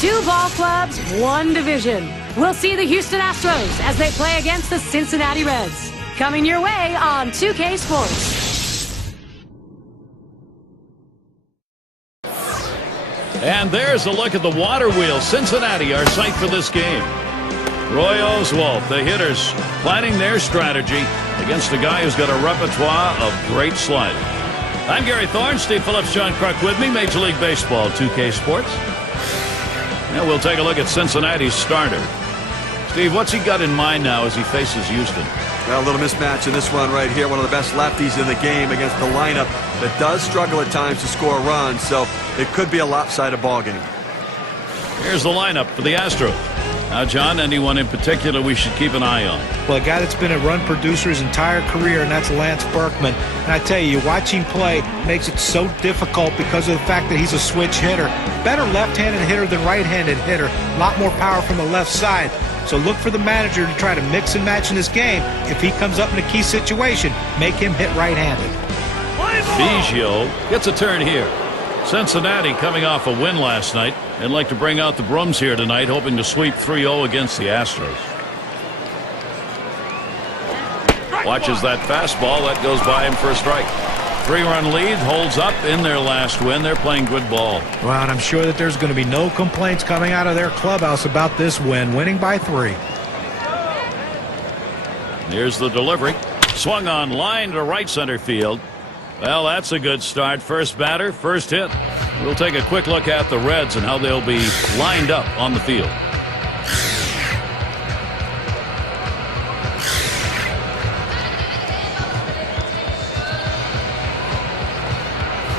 Two ball clubs, one division. We'll see the Houston Astros as they play against the Cincinnati Reds. Coming your way on 2K Sports. And there's a look at the water wheel. Cincinnati, our site for this game. Roy Oswalt, the hitters, planning their strategy against a guy who's got a repertoire of great sliding. I'm Gary Thorne, Steve Phillips, John Kruk with me, Major League Baseball, 2K Sports. Now we'll take a look at Cincinnati's starter. Steve, what's he got in mind now as he faces Houston? Well, a little mismatch in this one right here. One of the best lefties in the game against the lineup that does struggle at times to score runs, so it could be a lopsided ball game. Here's the lineup for the Astros. Now, John, anyone in particular we should keep an eye on? Well, a guy that's been a run producer his entire career, and that's Lance Berkman. And I tell you, watching play makes it so difficult because of the fact that he's a switch hitter. Better left-handed hitter than right-handed hitter. A lot more power from the left side. So look for the manager to try to mix and match in this game. If he comes up in a key situation, make him hit right-handed. Biggio gets a turn here. Cincinnati coming off a win last night and like to bring out the brooms here tonight, hoping to sweep 3-0 against the Astros. Watches that fastball. That goes by him for a strike. 3-run lead holds up in their last win. They're playing good ball. Well, and I'm sure that there's going to be no complaints coming out of their clubhouse about this win, winning by 3. Here's the delivery. Swung on line to right center field. Well, that's a good start. First batter, first hit. We'll take a quick look at the Reds and how they'll be lined up on the field.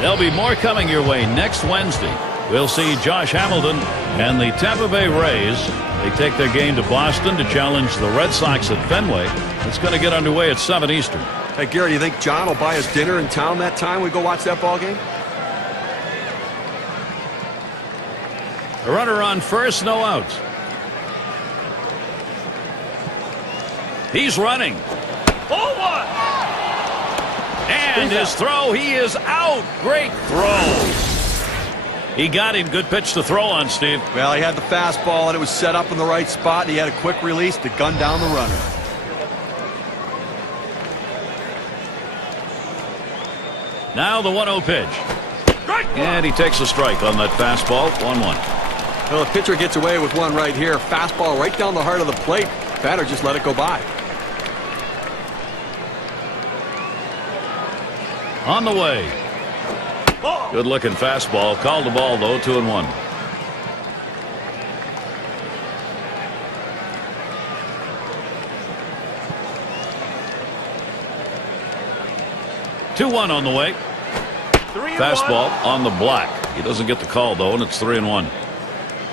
There'll be more coming your way next Wednesday. We'll see Josh Hamilton and the Tampa Bay Rays. They take their game to Boston to challenge the Red Sox at Fenway. It's going to get underway at 7 Eastern. Hey, Gary, do you think John will buy us dinner in town that time we go watch that ball game? A runner on first, no outs. He's running. Ball one. And his throw, he is out. Great throw. He got him. Good pitch to throw on, Steve. Well, he had the fastball, and it was set up in the right spot. He had a quick release to gun down the runner. Now the 1-0 pitch. And he takes a strike on that fastball. 1-1. Well, the pitcher gets away with one right here. Fastball right down the heart of the plate. Batter just let it go by. On the way. Good looking fastball. Called the ball though. 2-1. On the way. Fastball on the block. He doesn't get the call though, and it's 3-1.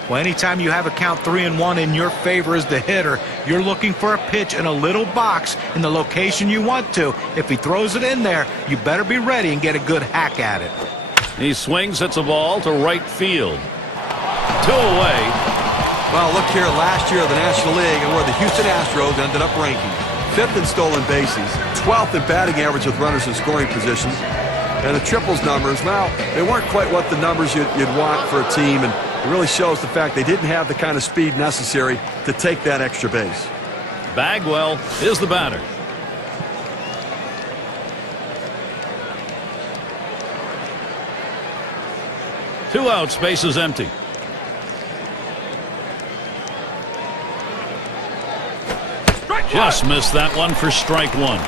Well, anytime you have a count 3-1 in your favor as the hitter, you're looking for a pitch in a little box in the location you want to. If he throws it in there, you better be ready and get a good hack at it. He swings, hits a ball to right field. 2 away. Well, look here, last year of the National League and where the Houston Astros ended up ranking. 5th in stolen bases, 12th in batting average with runners in scoring positions. And the triples numbers, well, they weren't quite what the numbers you'd want for a team, and it really shows the fact they didn't have the kind of speed necessary to take that extra base. Bagwell is the batter. Two outs, bases empty. Just missed that one for strike 1.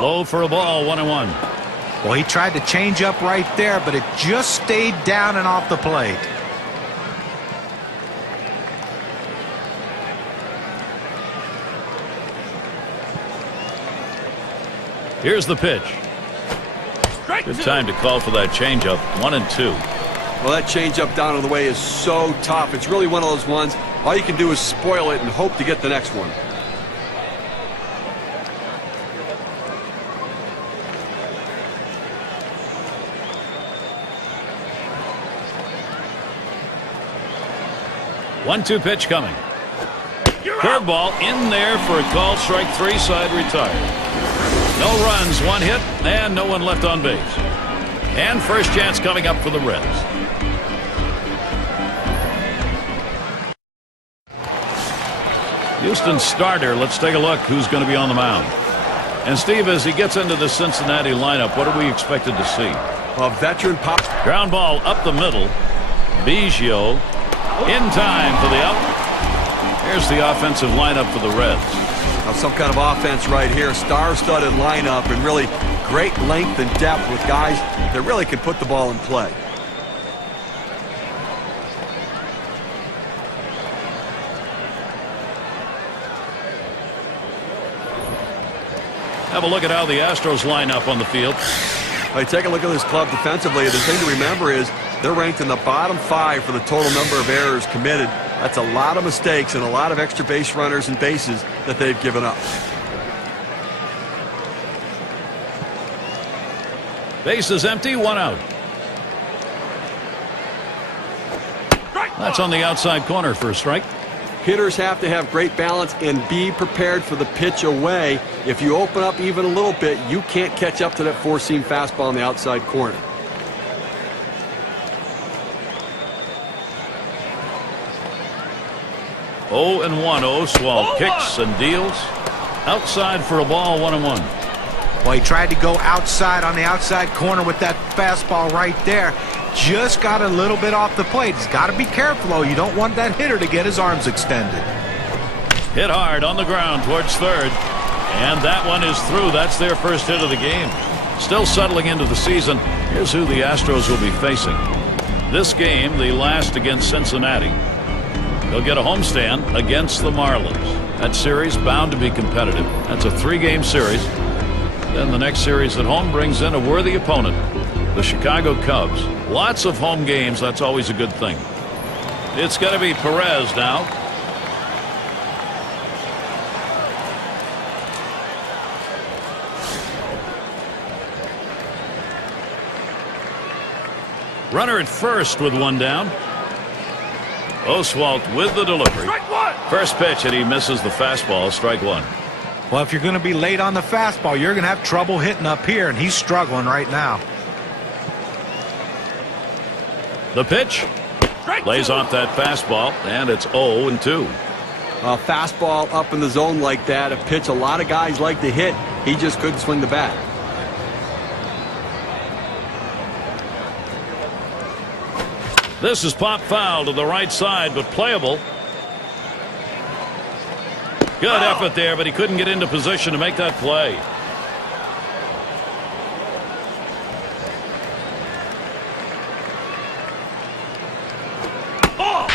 Low for a ball. 1-1. Well, he tried to change up right there, but it just stayed down and off the plate. Here's the pitch. Good time to call for that changeup. 1-2. Well, that changeup down on the way is so tough. It's really one of those ones, all you can do is spoil it and hope to get the next one. 1-2 pitch coming. Curveball in there for a called strike 3, side retired. No runs, 1 hit, and no one left on base. And first chance coming up for the Reds. Houston starter. Let's take a look who's going to be on the mound. And Steve, as he gets into the Cincinnati lineup, what are we expected to see? A veteran pop. Ground ball up the middle. Biggio in time for the out. Here's the offensive lineup for the Reds. Now some kind of offense right here. Star-studded lineup and really great length and depth with guys that really can put the ball in play. Have a look at how the Astros line up on the field. Hey, take a look at this club defensively. The thing to remember is they're ranked in the bottom 5 for the total number of errors committed. That's a lot of mistakes and a lot of extra base runners and bases that they've given up. Base is empty, 1 out. That's on the outside corner for a strike. Hitters have to have great balance and be prepared for the pitch away. If you open up even a little bit, you can't catch up to that four-seam fastball on the outside corner. Oh and 1. Oswalt kicks and deals. Outside for a ball, 1-1. Well, he tried to go outside on the outside corner with that fastball right there. Just got a little bit off the plate. He's got to be careful, though. You don't want that hitter to get his arms extended. Hit hard on the ground towards third. And that one is through. That's their first hit of the game. Still settling into the season. Here's who the Astros will be facing. This game, the last against Cincinnati. They'll get a homestand against the Marlins. That series bound to be competitive. That's a 3-game series. Then the next series at home brings in a worthy opponent, the Chicago Cubs. Lots of home games. That's always a good thing. It's going to be Perez now. Runner at first with 1 down. Oswalt with the delivery. First pitch, and he misses the fastball. Strike 1. Well, if you're going to be late on the fastball, you're going to have trouble hitting up here, and he's struggling right now. The pitch lays off that fastball, and it's 0-2. A fastball up in the zone like that, a pitch a lot of guys like to hit. He just couldn't swing the bat. This is pop foul to the right side, but playable. Good effort there, but he couldn't get into position to make that play.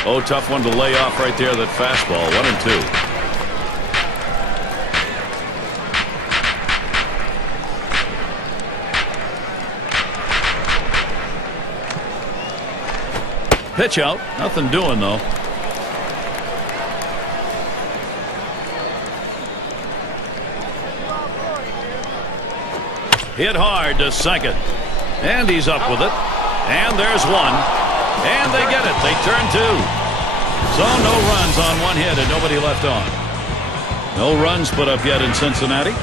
Oh, tough one to lay off right there, that fastball. 1-2. Pitch out. Nothing doing, though. Hit hard to second. And he's up with it. And there's 1. And they get it. They turn 2. So no runs on 1 hit and nobody left on. No runs put up yet in Cincinnati.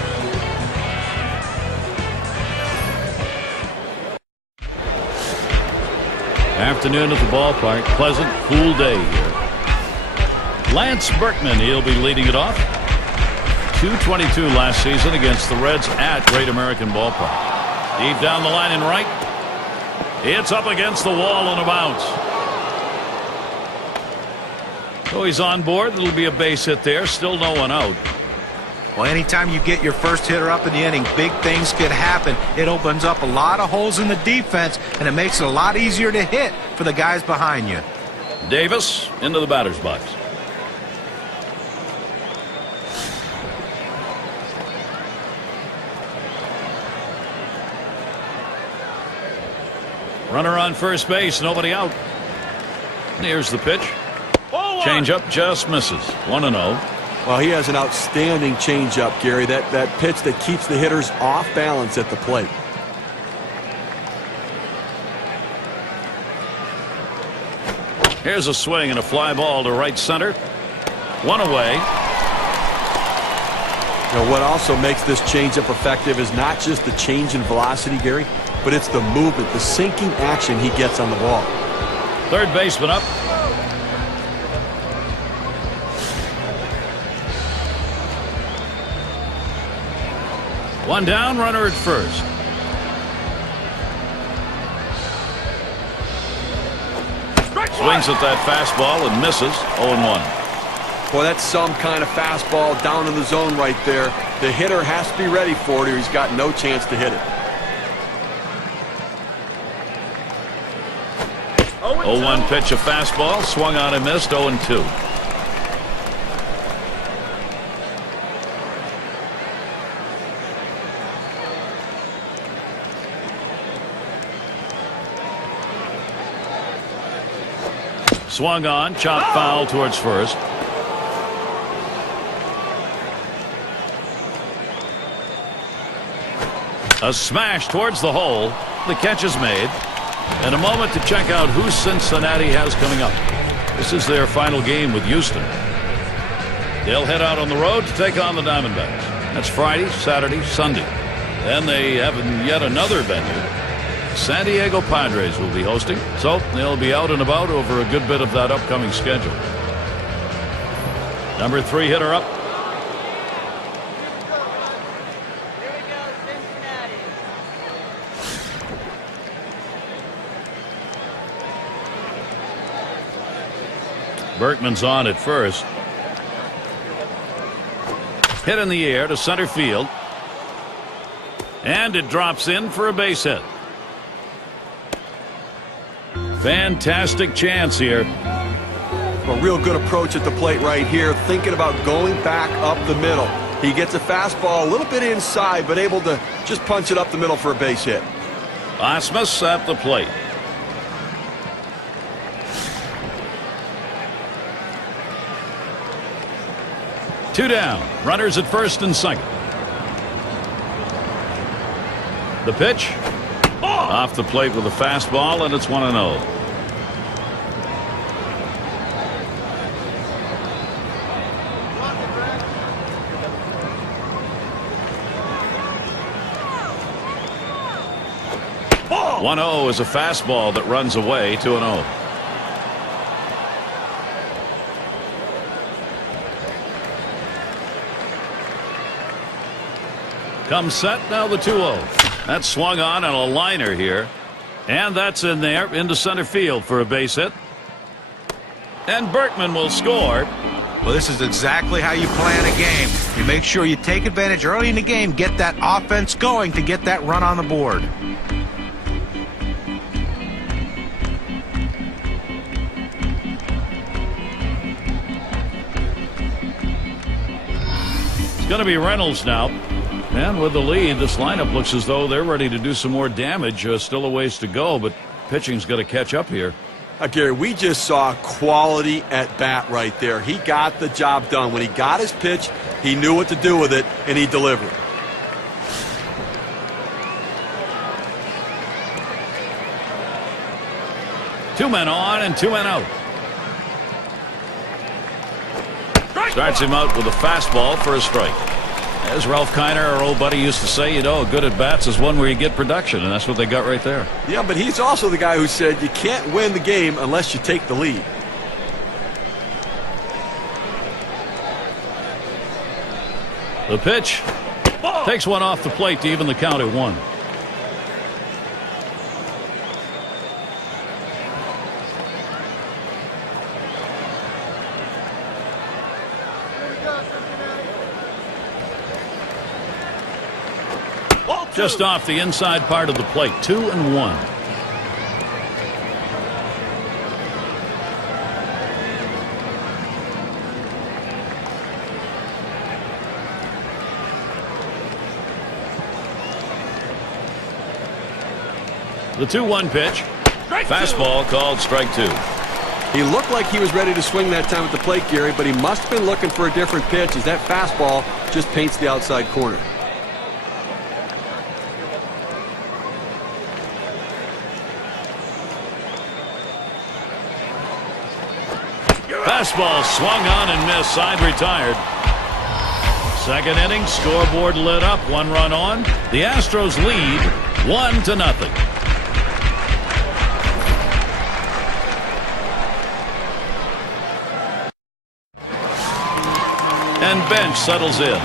Afternoon at the ballpark. Pleasant, cool day here. Lance Berkman, he'll be leading it off. 222 last season against the Reds at Great American Ballpark. Deep down the line and right. It's up against the wall on a bounce. So he's on board. It'll be a base hit there. Still no one out. Well, anytime you get your first hitter up in the inning, big things could happen. It opens up a lot of holes in the defense, and it makes it a lot easier to hit for the guys behind you. Davis into the batter's box. Runner on first base, nobody out. Here's the pitch. Changeup just misses. 1-0. Well, he has an outstanding changeup, Gary. That pitch that keeps the hitters off balance at the plate. Here's a swing and a fly ball to right center. One away. You know, what also makes this changeup effective is not just the change in velocity, Gary, but it's the movement, the sinking action he gets on the ball. Third baseman up. One down, runner at first. Swings at that fastball and misses. 0-1. Boy, that's some kind of fastball down in the zone right there. The hitter has to be ready for it or he's got no chance to hit it. 0-1 pitch, a fastball. Swung on and missed. 0-2. Swung on, chopped foul towards first. A smash towards the hole. The catch is made. And a moment to check out who Cincinnati has coming up. This is their final game with Houston. They'll head out on the road to take on the Diamondbacks. That's Friday, Saturday, Sunday. Then they have yet another venue. San Diego Padres will be hosting, so they'll be out and about over a good bit of that upcoming schedule. Number 3 hitter up. Here we go, Cincinnati. Berkman's on at first. Hit in the air to center field. And it drops in for a base hit. Fantastic chance here. A real good approach at the plate right here, thinking about going back up the middle. He gets a fastball a little bit inside, but able to just punch it up the middle for a base hit. Osmus at the plate. Two down. Runners at first and second. The pitch. Off the plate with a fastball, and it's 1-0. Oh! 1-0 is a fastball that runs away. 2-0. Comes set, now the 2-0. That's swung on a liner here. And that's in there into center field for a base hit. And Berkman will score. Well, this is exactly how you plan a game. You make sure you take advantage early in the game, get that offense going to get that run on the board. It's going to be Reynolds now. And with the lead, this lineup looks as though they're ready to do some more damage. Still a ways to go, but pitching's got to catch up here. Gary, we just saw quality at bat right there. He got the job done. When he got his pitch, he knew what to do with it, and he delivered. Two men on and 2 men out. Starts him out with a fastball for a strike. As Ralph Kiner, our old buddy, used to say, you know, good at bats is one where you get production, and that's what they got right there. Yeah, but he's also the guy who said you can't win the game unless you take the lead. The pitch takes one off the plate to even the count at 1. Just off the inside part of the plate. 2-1. The 2-1 pitch. Fastball called strike 2. He looked like he was ready to swing that time at the plate, Gary, but he must have been looking for a different pitch as that fastball just paints the outside corner. Fastball swung on and missed. Side retired. Second inning, scoreboard lit up. 1 run on. The Astros lead 1-0. And bench settles in.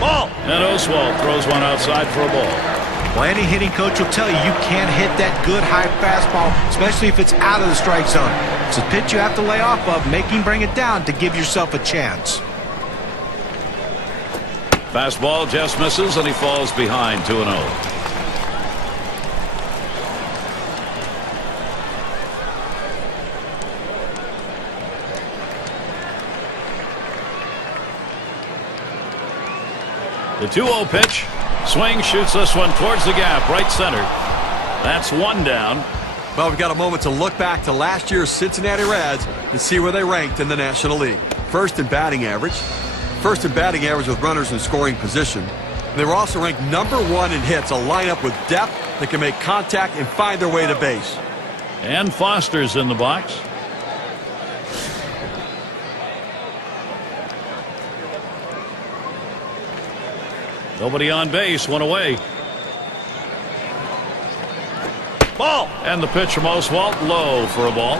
Ball. And Oswalt throws one outside for a ball. Well, any hitting coach will tell you can't hit that good high fastball, especially if it's out of the strike zone. It's a pitch you have to lay off of, make him bring it down to give yourself a chance. Fastball just misses, and he falls behind 2-0. The 2-0 pitch. Swing, shoots this one towards the gap, right center. That's 1 down. Well, we've got a moment to look back to last year's Cincinnati Reds and see where they ranked in the National League. First in batting average. First in batting average with runners in scoring position. And they were also ranked #1 in hits, a lineup with depth that can make contact and find their way to base. And Foster's in the box. Nobody on base, 1 away. Ball. And the pitch from Oswalt, low for a ball.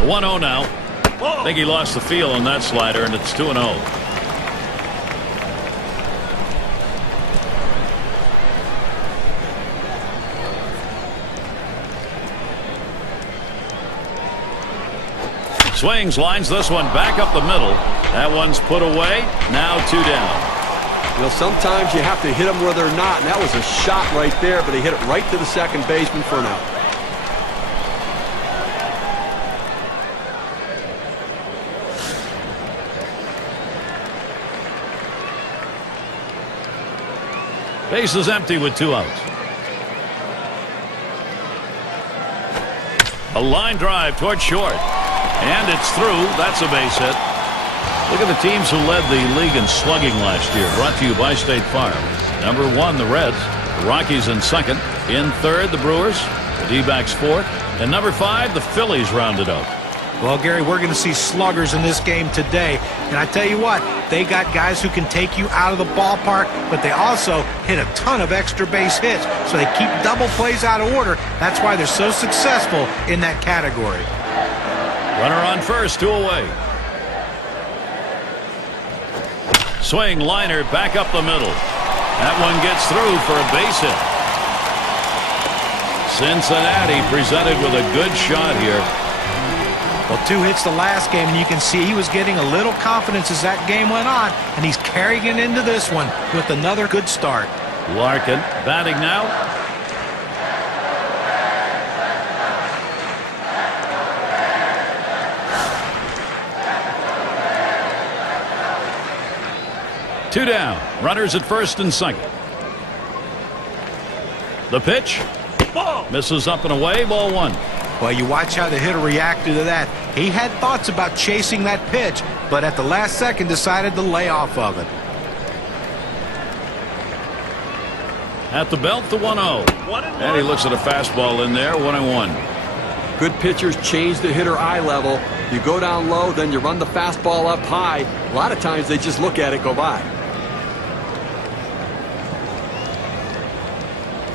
The 1-0 now. I think he lost the feel on that slider, and it's 2-0. Swings, lines this one back up the middle. That one's put away. Now 2 down. You know, sometimes you have to hit them where they're not, and that was a shot right there, but he hit it right to the second baseman for an out. Base is empty with 2 outs. A line drive toward short. And it's through. That's a base hit. Look at the teams who led the league in slugging last year. Brought to you by State Farm. #1, the Reds. The Rockies in second. In third, the Brewers. The D-backs fourth. And #5, the Phillies rounded out. Well, Gary, we're going to see sluggers in this game today. And I tell you what, they got guys who can take you out of the ballpark, but they also hit a ton of extra base hits. So they keep double plays out of order. That's why they're so successful in that category. Runner on first, 2 away. Swing, liner, back up the middle. That one gets through for a base hit. Cincinnati presented with a good shot here. Well, 2 hits the last game, and you can see he was getting a little confidence as that game went on, and he's carrying it into this one with another good start. Larkin batting now. Two down. Runners at first and second. The pitch. Ball. Misses up and away. Ball 1. Well, you watch how the hitter reacted to that. He had thoughts about chasing that pitch, but at the last second decided to lay off of it. At the belt, the 1-0. And he looks at a fastball in there. 1-1. Good pitchers change the hitter eye level. You go down low, then you run the fastball up high. A lot of times they just look at it go by.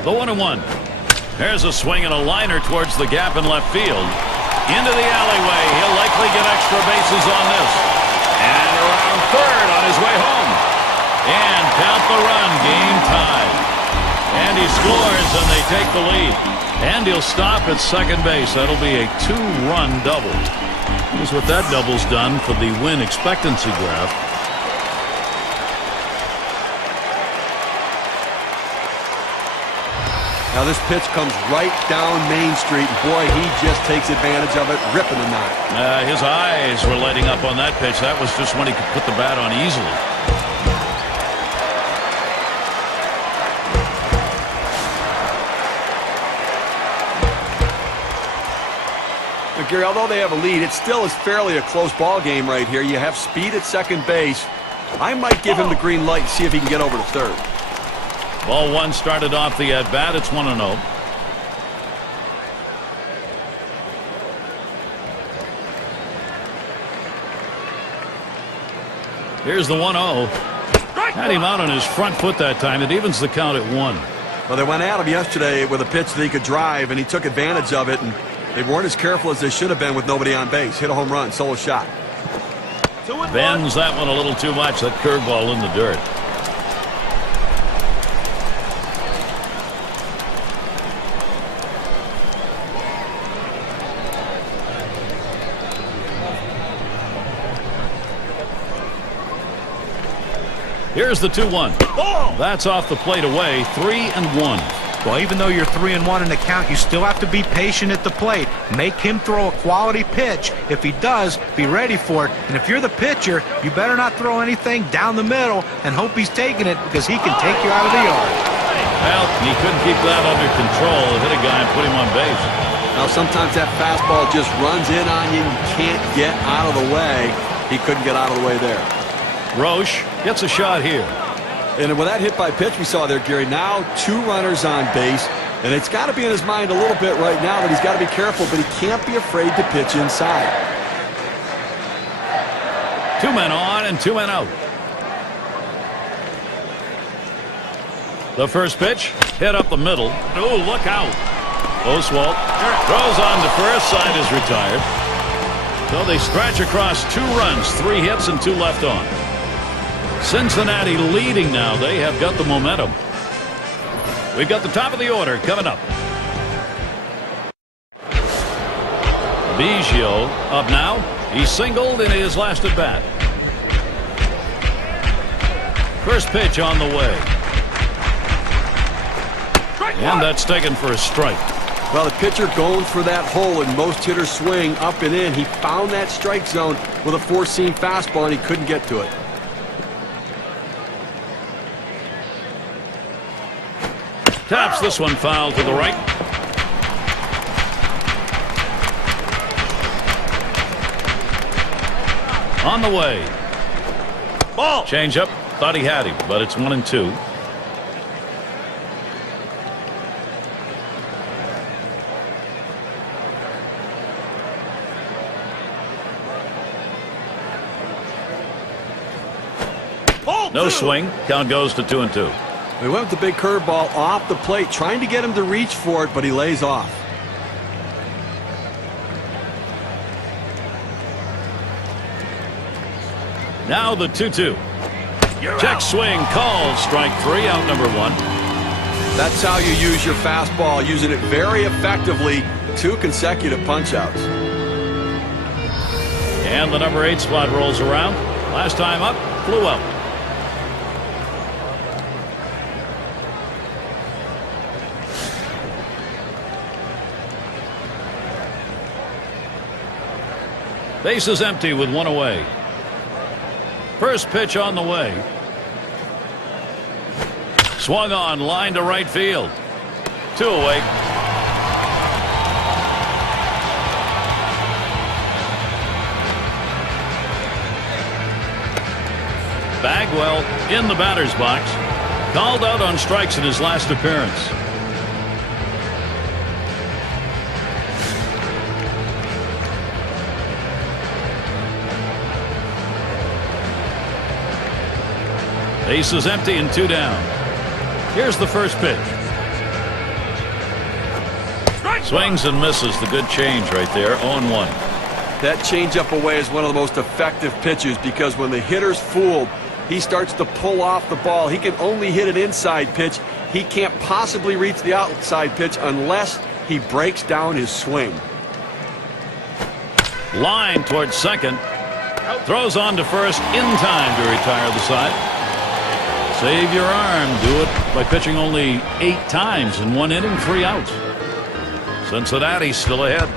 The 1-1. There's a swing and a liner towards the gap in left field. Into the alleyway. He'll likely get extra bases on this. And around third on his way home. And count the run. Game tied. And he scores, and they take the lead. And he'll stop at second base. That'll be a 2-run double. Here's what that double's done for the win expectancy graph. Now this pitch comes right down Main Street, and boy, he just takes advantage of it, ripping the knot. His eyes were lighting up on that pitch. That was just when he could put the bat on easily. Gary, although they have a lead, it still is fairly a close ball game right here. You have speed at second base. I might give him the green light and see if he can get over to third. Ball one started off the at-bat. It's 1-0. Here's the 1-0. Had him out on his front foot that time. It evens the count at 1. Well, they went at him yesterday with a pitch that he could drive, and he took advantage of it, and they weren't as careful as they should have been with nobody on base. Hit a home run, solo shot. Bends that one a little too much, that curveball in the dirt. Here's the 2-1. That's off the plate away. 3-1. Well, even though you're 3-1 in the count, you still have to be patient at the plate. Make him throw a quality pitch. If he does, be ready for it. And if you're the pitcher, you better not throw anything down the middle and hope he's taking it, because he can take you out of the yard. Well, he couldn't keep that under control. Hit a guy and put him on base. Now, sometimes that fastball just runs in on you and you can't get out of the way. He couldn't get out of the way there. Roche gets a shot here. And with that hit by pitch we saw there, Gary, now 2 runners on base. And it's got to be in his mind a little bit right now that he's got to be careful, but he can't be afraid to pitch inside. 2 men on and 2 men out. The first pitch hit up the middle. Oh, look out. Oswalt throws on to first. Side is retired. So they stretch across 2 runs, 3 hits and 2 left on. Cincinnati leading now. They have got the momentum. We've got the top of the order coming up. Biggio up now. He singled in his last at bat. First pitch on the way. And that's taken for a strike. Well, the pitcher going for that hole, and most hitters swing up and in. He found that strike zone with a 4-seam fastball, and he couldn't get to it. Taps this one foul to the right. On the way. Ball. Change up. Thought he had him, but it's 1-2. No swing. Count goes to 2-2. He went with the big curveball off the plate, trying to get him to reach for it, but he lays off. Now the 2-2. Check swing, called, strike 3, out number 1. That's how you use your fastball, using it very effectively. 2 consecutive punch-outs. And the number 8 spot rolls around. Last time up, flew out. Base is empty with 1 away. First pitch on the way. Swung on, line to right field. 2 away. Bagwell in the batter's box. Called out on strikes in his last appearance. Base is empty and 2 down. Here's the first pitch. Swings and misses. The good change right there. 0-1. That changeup away is one of the most effective pitches, because when the hitter's fooled, he starts to pull off the ball. He can only hit an inside pitch. He can't possibly reach the outside pitch unless he breaks down his swing. Line towards second. Throws on to first in time to retire the side. Save your arm. Do it by pitching only 8 times in 1 inning, 3 outs. Cincinnati still ahead.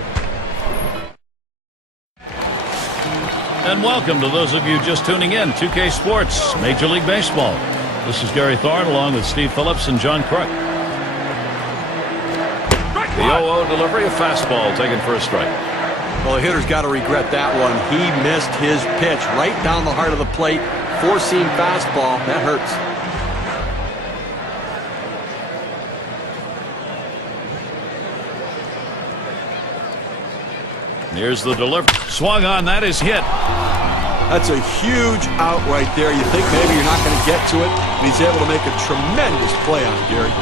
And welcome to those of you just tuning in. 2K Sports, Major League Baseball. This is Gary Thorne along with Steve Phillips and John Crook. The 0-0 delivery, a fastball taken for a strike. Well, the hitter's got to regret that one. He missed his pitch right down the heart of the plate. Four-seam fastball. That hurts. Here's the delivery. Swung on. That is hit. That's a huge out right there. You think maybe you're not going to get to it, and he's able to make a tremendous play on it, Gary.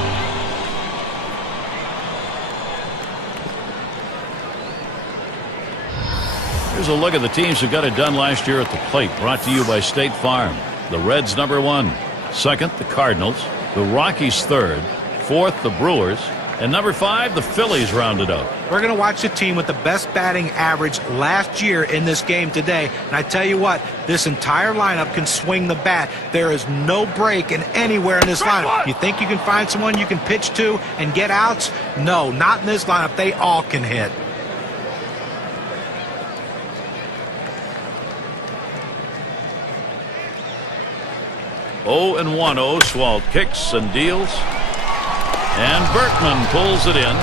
Here's a look at the teams who got it done last year at the plate. Brought to you by State Farm. The Reds #1. Second, the Cardinals. The Rockies third. Fourth, the Brewers. And #5, the Phillies rounded up. We're going to watch the team with the best batting average last year in this game today. And I tell you what, this entire lineup can swing the bat. There is no break in anywhere in this lineup. You think you can find someone you can pitch to and get outs? No, not in this lineup. They all can hit. Oh and 1. Oswalt kicks and deals. And Berkman pulls it in.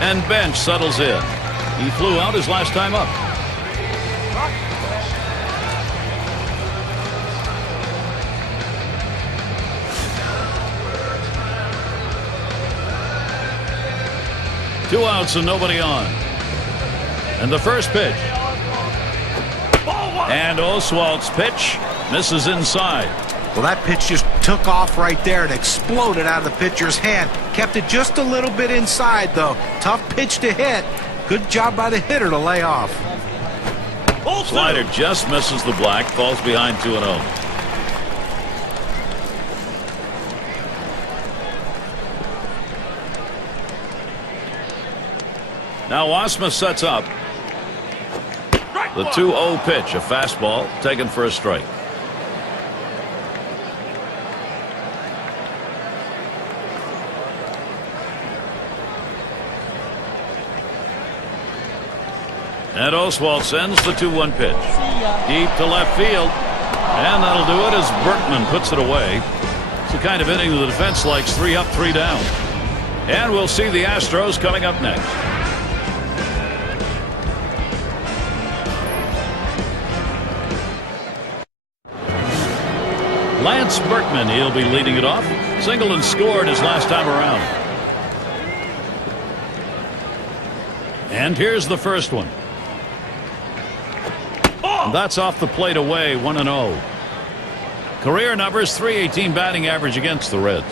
And Bench settles in. He flew out his last time up. Two outs and nobody on. And the first pitch. And Oswalt's pitch misses inside. Well, that pitch just took off right there and exploded out of the pitcher's hand. Kept it just a little bit inside, though. Tough pitch to hit. Good job by the hitter to lay off. Slider just misses the black. Falls behind 2-0. Now Osma sets up. The 2-0 pitch, a fastball taken for a strike. And Oswalt sends the 2-1 pitch. Deep to left field. And that'll do it as Berkman puts it away. It's the kind of inning the defense likes. 3 up, 3 down. And we'll see the Astros coming up next. Lance Berkman, he'll be leading it off. Singled and scored his last time around. And here's the first one. And that's off the plate away, 1-0. Career numbers, .318 batting average against the Reds.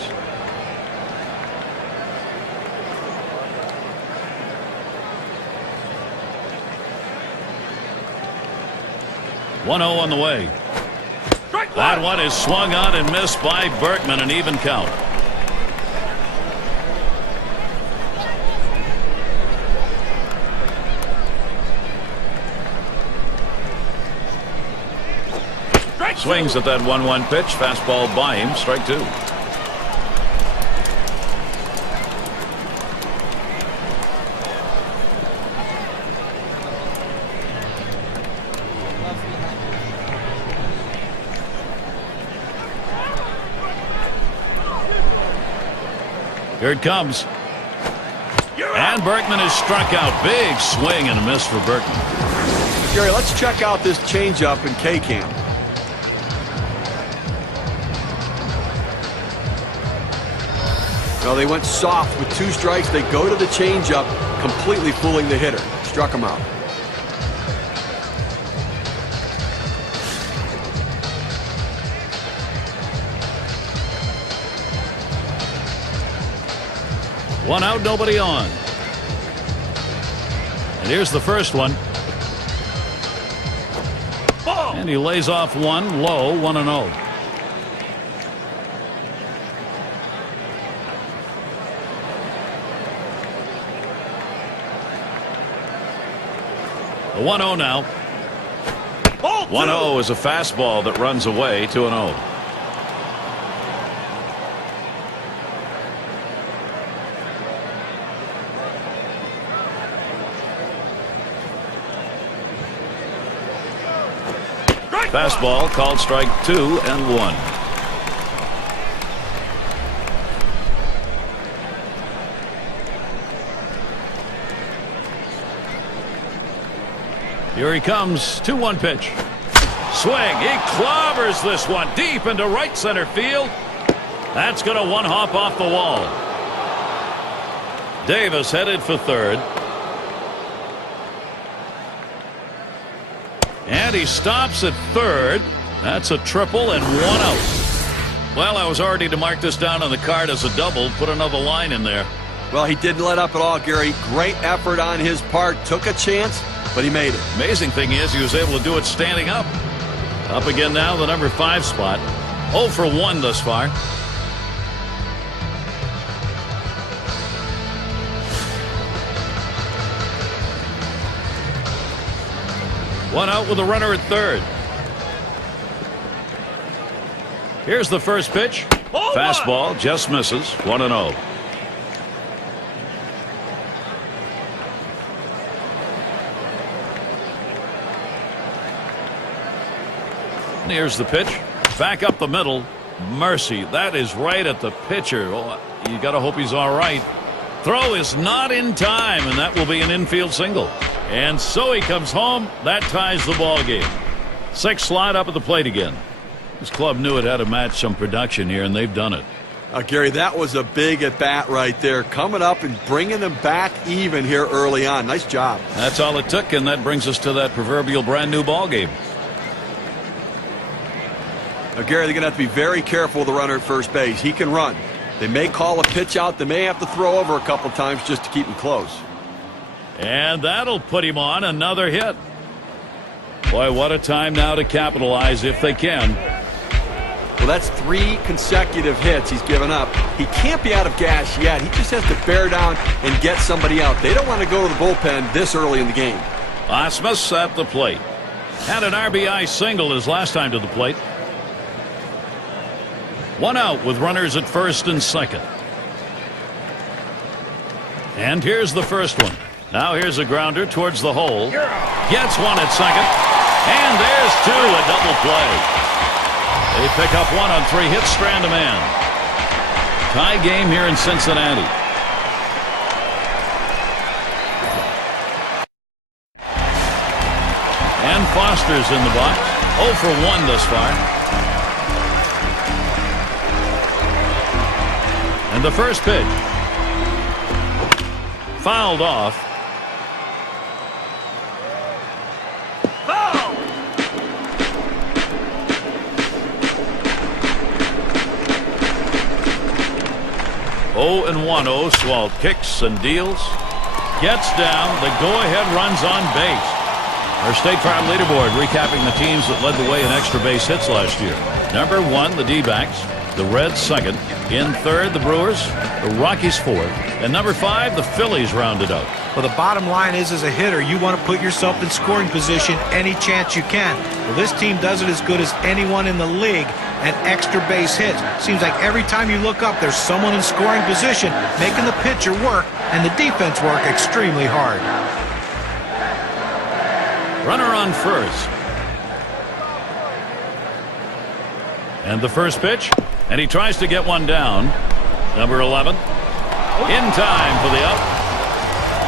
.1-0 on the way. That one is swung on and missed by Berkman, an even count. Swings at that 1-1 pitch. Fastball by him. Strike 2. Here it comes. And Berkman is struck out. Big swing and a miss for Berkman. Gary, let's check out this changeup in K-Cam. Well, they went soft with 2 strikes. They go to the changeup, completely fooling the hitter. Struck him out. One out, nobody on. And here's the first one. And he lays off one low, 1-0. The 1-0 now. 1-0 is a fastball that runs away, 2-0. Fastball called strike 2 and 1. Here he comes. 2-1 pitch. Swing. He clobbers this one deep into right center field. That's going to one hop off the wall. Davis headed for third. And he stops at third. That's a triple and 1 out. Well, I was already to mark this down on the card as a double. Put another line in there. Well, he didn't let up at all, Gary. Great effort on his part. Took a chance, but he made it. Amazing thing is he was able to do it standing up. Up again now, the number 5 spot. 0 for 1 thus far. One out with a runner at third. Here's the first pitch. Fastball just misses. 1-0. Here's the pitch. Back up the middle. Mercy. That is right at the pitcher. Oh, you got to hope he's all right. Throw is not in time, and that will be an infield single. And so he comes home. That ties the ball game. 6 slide up at the plate again. This club knew it had to match some production here, and they've done it. Gary, that was a big at-bat right there. Coming up and bringing them back even here early on. Nice job. That's all it took, and that brings us to that proverbial brand-new ball game. Gary, they're going to have to be very careful with the runner at first base. He can run. They may call a pitch out. They may have to throw over a couple times just to keep him close. And that'll put him on another hit. Boy, what a time now to capitalize if they can. Well, that's 3 consecutive hits he's given up. He can't be out of gas yet. He just has to bear down and get somebody out. They don't want to go to the bullpen this early in the game. Osmus at the plate. Had an RBI single his last time to the plate. 1 out with runners at first and second. And here's the first one. Now here's a grounder towards the hole. Gets one at second. And there's 2, a double play. They pick up 1 on 3 hits, strand a man. Tie game here in Cincinnati. And Foster's in the box. 0 for 1 thus far. And the first pitch. Fouled off. Foul! 0-1. Oswalt kicks and deals. Gets down. The go-ahead runs on base. Our State Farm leaderboard recapping the teams that led the way in extra base hits last year. Number 1, the D-backs. The Reds second. In third, the Brewers. The Rockies fourth. And number 5, the Phillies rounded out. Well, the bottom line is, as a hitter, you want to put yourself in scoring position any chance you can. Well, this team does it as good as anyone in the league at extra base hits. Seems like every time you look up, there's someone in scoring position making the pitcher work and the defense work extremely hard. Runner on first. And the first pitch. And he tries to get one down. Number 11. In time for the out.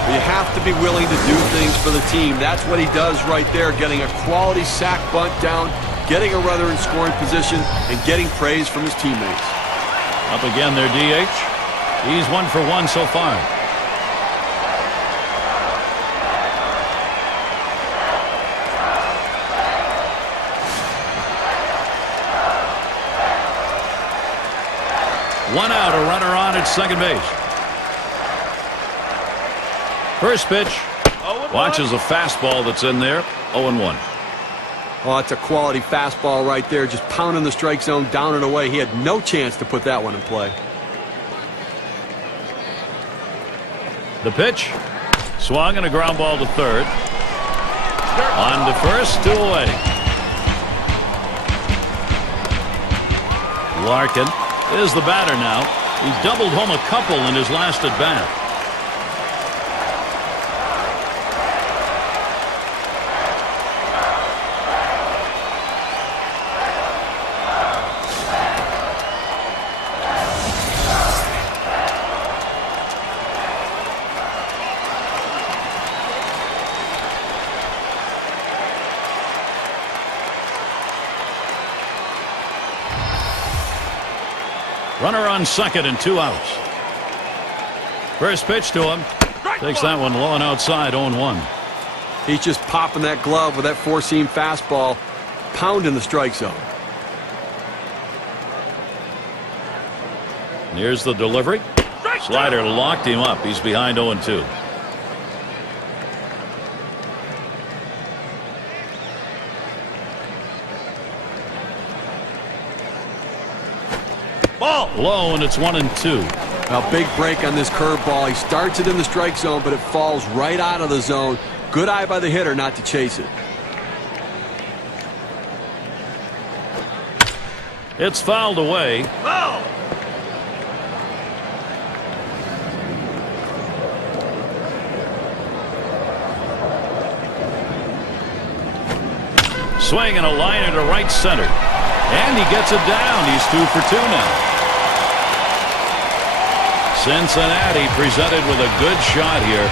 You have to be willing to do things for the team. That's what he does right there, getting a quality sac bunt down, getting a runner in scoring position, and getting praise from his teammates. Up again their DH. He's 1 for 1 so far. One out, a runner on at second base. First pitch. Watches a fastball that's in there. 0-1. Oh, it's a quality fastball right there, just pounding the strike zone down and away. He had no chance to put that one in play. The pitch. Swung and a ground ball to third. On to first, 2 away. Larkin is the batter now. He's doubled home a couple in his last at bat. Runner on second and 2 outs. First pitch to him. Takes that one low and outside, 0-1. He's just popping that glove with that four-seam fastball, pounding the strike zone. And here's the delivery. Slider locked him up. He's behind 0-2. Ball low, and it's 1-2. A big break on this curveball. He starts it in the strike zone, but it falls right out of the zone. Good eye by the hitter not to chase it. It's fouled away. Foul! Swing and a liner to right center. And he gets it down. He's 2 for 2 now. Cincinnati presented with a good shot here.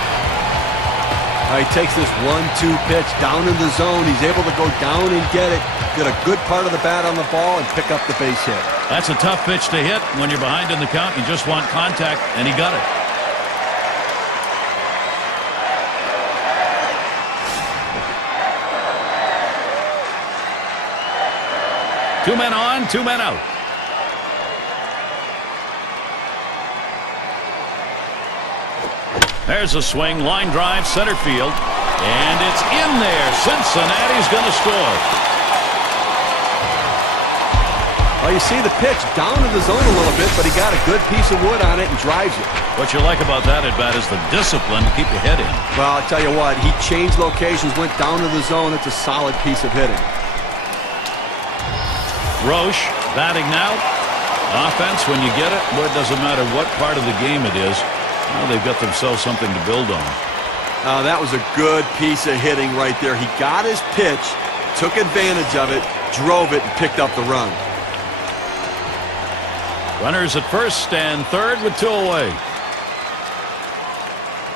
He takes this 1-2 pitch down in the zone. He's able to go down and get it. Get a good part of the bat on the ball and pick up the base hit. That's a tough pitch to hit when you're behind in the count. You just want contact, and he got it. Two men on, 2 men out. There's a swing, line drive, center field, and it's in there. Cincinnati's going to score. Well, you see the pitch down in the zone a little bit, but he got a good piece of wood on it and drives it. What you like about that at bat is the discipline to keep your head in. Well, I'll tell you what, he changed locations, went down to the zone. It's a solid piece of hitting. Roche batting now. Offense, when you get it, well, it doesn't matter what part of the game it is. Now they've got themselves something to build on. That was a good piece of hitting right there. He got his pitch, took advantage of it, drove it, and picked up the run. Runners at first and third with 2 away.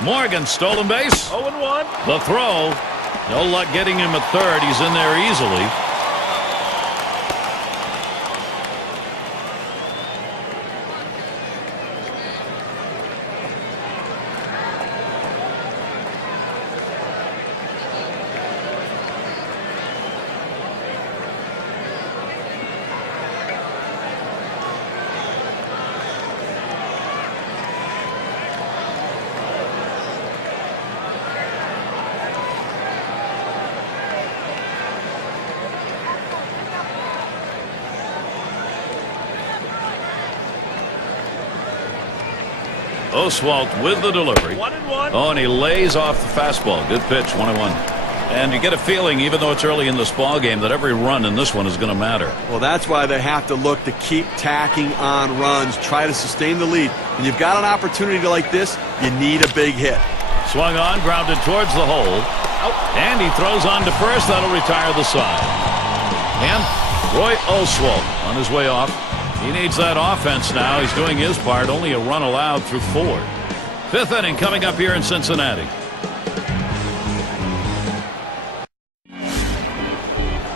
Morgan, stolen base. 0-1. The throw. No luck getting him at third. He's in there easily. Oswalt with the delivery. 1-1. Oh, and he lays off the fastball. Good pitch, 1-1. And you get a feeling, even though it's early in this ball game, that every run in this one is going to matter. Well, that's why they have to look to keep tacking on runs, try to sustain the lead. When you've got an opportunity like this, you need a big hit. Swung on, grounded towards the hole. And he throws on to first. That'll retire the side. And Roy Oswalt on his way off. He needs that offense now. He's doing his part. Only a run allowed through 4. 5th inning coming up here in Cincinnati.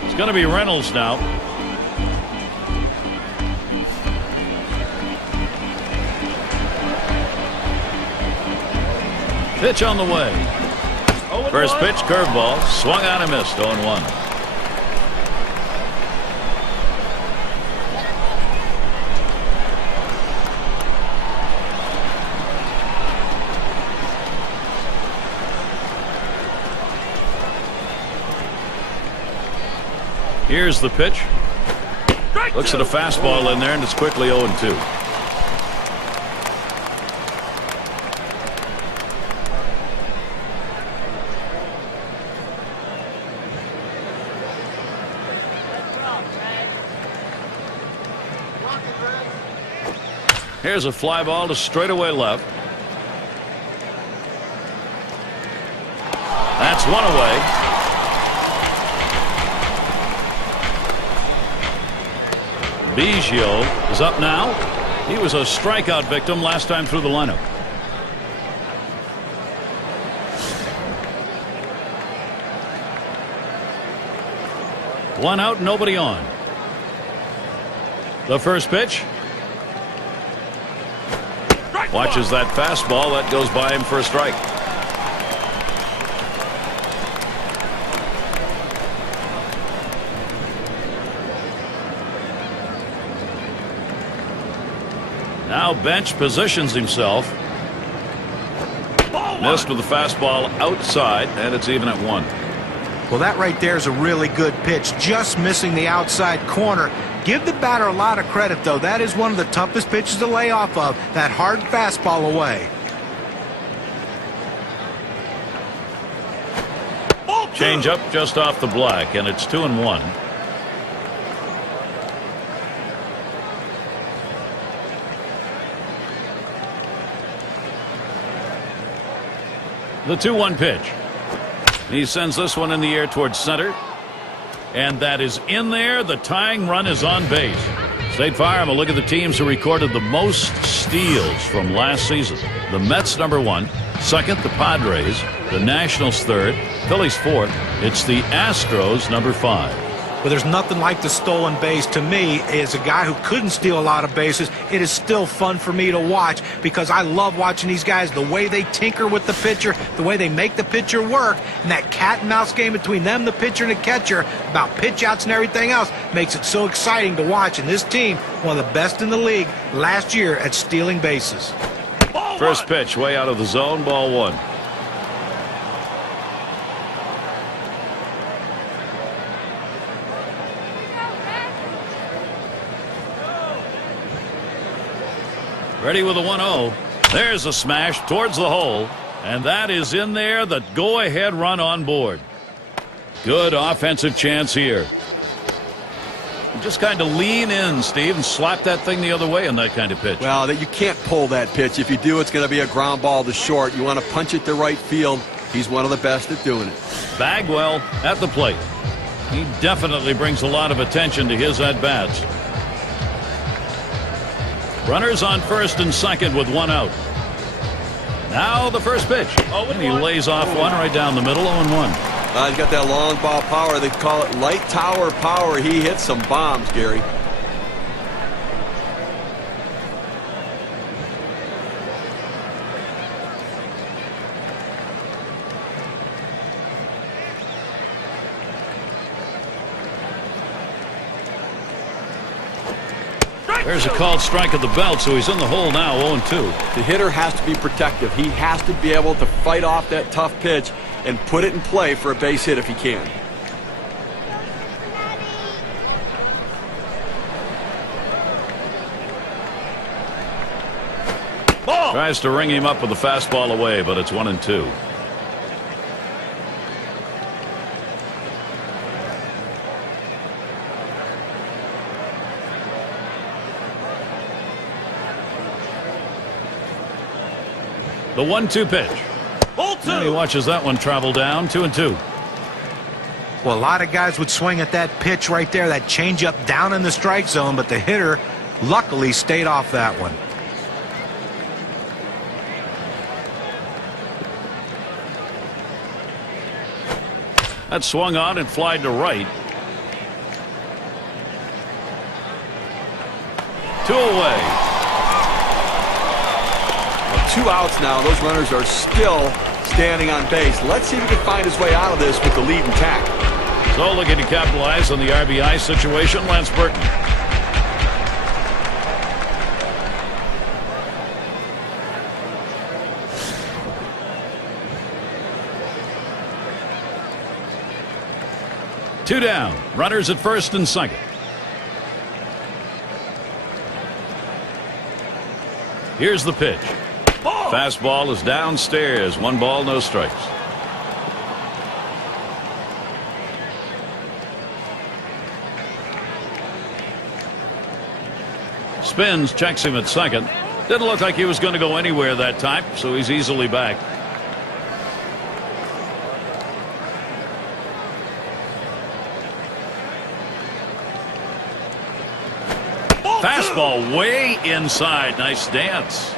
It's going to be Reynolds now. Pitch on the way. First pitch, curveball. Swung on and missed. 0-1. Here's the pitch. Looks at a fastball in there, and it's quickly 0-2. Here's a fly ball to straightaway left. That's one away. Biggio is up now. He was a strikeout victim last time through the lineup. One out, nobody on. The first pitch. Watches that fastball. That goes by him for a strike. Now bench positions himself. Missed with the fastball outside, and it's even at 1. Well, that right there is a really good pitch, just missing the outside corner. Give the batter a lot of credit, though. That is one of the toughest pitches to lay off of, that hard fastball away. Change up just off the black, and it's 2-1. The 2-1 pitch. He sends this one in the air towards center. And that is in there. The tying run is on base. State Farm, a look at the teams who recorded the most steals from last season. The Mets, #1. Second, the Padres. The Nationals, third. Phillies, fourth. It's the Astros, #5. But there's nothing like the stolen base. To me, as a guy who couldn't steal a lot of bases, it is still fun for me to watch because I love watching these guys, the way they tinker with the pitcher, the way they make the pitcher work, and that cat and mouse game between them, the pitcher, and the catcher about pitch outs and everything else makes it so exciting to watch. And this team, one of the best in the league last year at stealing bases. First pitch way out of the zone, ball 1. Ready with a 1-0. There's a smash towards the hole. And that is in there. The go-ahead run on board. Good offensive chance here. Just kind of lean in, Steve, and slap that thing the other way in that kind of pitch. Well, you can't pull that pitch. If you do, it's going to be a ground ball to short. You want to punch it to right field. He's one of the best at doing it. Bagwell at the plate. He definitely brings a lot of attention to his at-bats. Runners on first and second with 1 out. Now the first pitch. And he lays off one right down the middle, 0-1. He's got that long ball power. They call it light tower power. He hits some bombs, Gary. There's a called strike at the belt, so he's in the hole now, 0-2. The hitter has to be protective. He has to be able to fight off that tough pitch and put it in play for a base hit if he can. Tries to ring him up with a fastball away, but it's 1-2. The 1-2 pitch. And he watches that one travel down, 2-2. Well, a lot of guys would swing at that pitch right there, that changeup down in the strike zone, but the hitter luckily stayed off that one. That swung on and flied to right. 2 away. 2 outs now. Those runners are still standing on base. Let's see if he can find his way out of this with the lead intact. So looking to capitalize on the RBI situation, Lance Burton. Two down. Runners at first and second. Here's the pitch. Fastball is downstairs. 1 ball, no strikes. Spins, checks him at second. Didn't look like he was going to go anywhere that time, so he's easily back. Fastball way inside. Nice stance.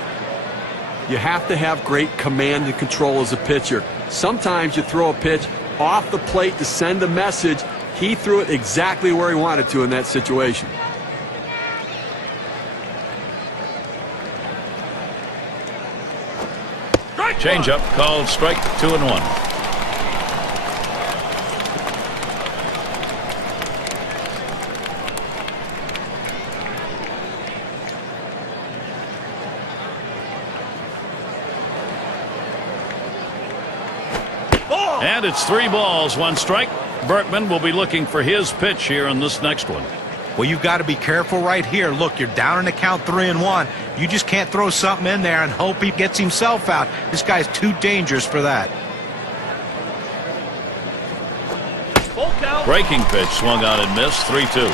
You have to have great command and control as a pitcher. Sometimes you throw a pitch off the plate to send a message. He threw it exactly where he wanted to in that situation. Changeup called strike 2-1. And it's 3 balls, 1 strike. Berkman will be looking for his pitch here in this next one. Well, you've got to be careful right here. Look, you're down in the count 3-1. You just can't throw something in there and hope he gets himself out. This guy's too dangerous for that. Breaking pitch swung on and missed. 3-2.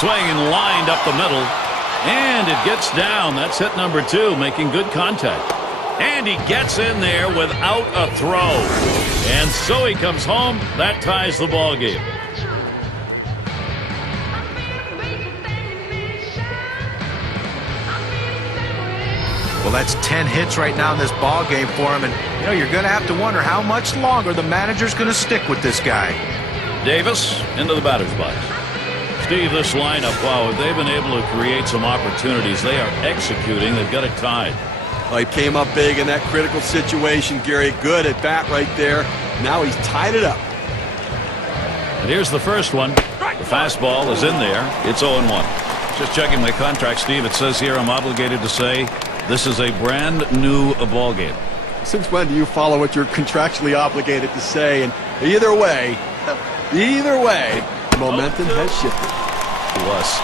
Swing and lined up the middle, and it gets down. That's hit number 2, making good contact. And he gets in there without a throw. And so he comes home. That ties the ball game. Well, that's 10 hits right now in this ball game for him, and you know you're going to have to wonder how much longer the manager's going to stick with this guy. Davis into the batter's box. Steve, this lineup, wow, they've been able to create some opportunities. They are executing. They've got it tied. Well, he came up big in that critical situation, Gary. Good at bat right there. Now he's tied it up. And here's the first one. The fastball is in there. It's 0-1. Just checking my contract, Steve. It says here I'm obligated to say this is a brand new ball game. Since when do you follow what you're contractually obligated to say? And either way, momentum has shifted. To us.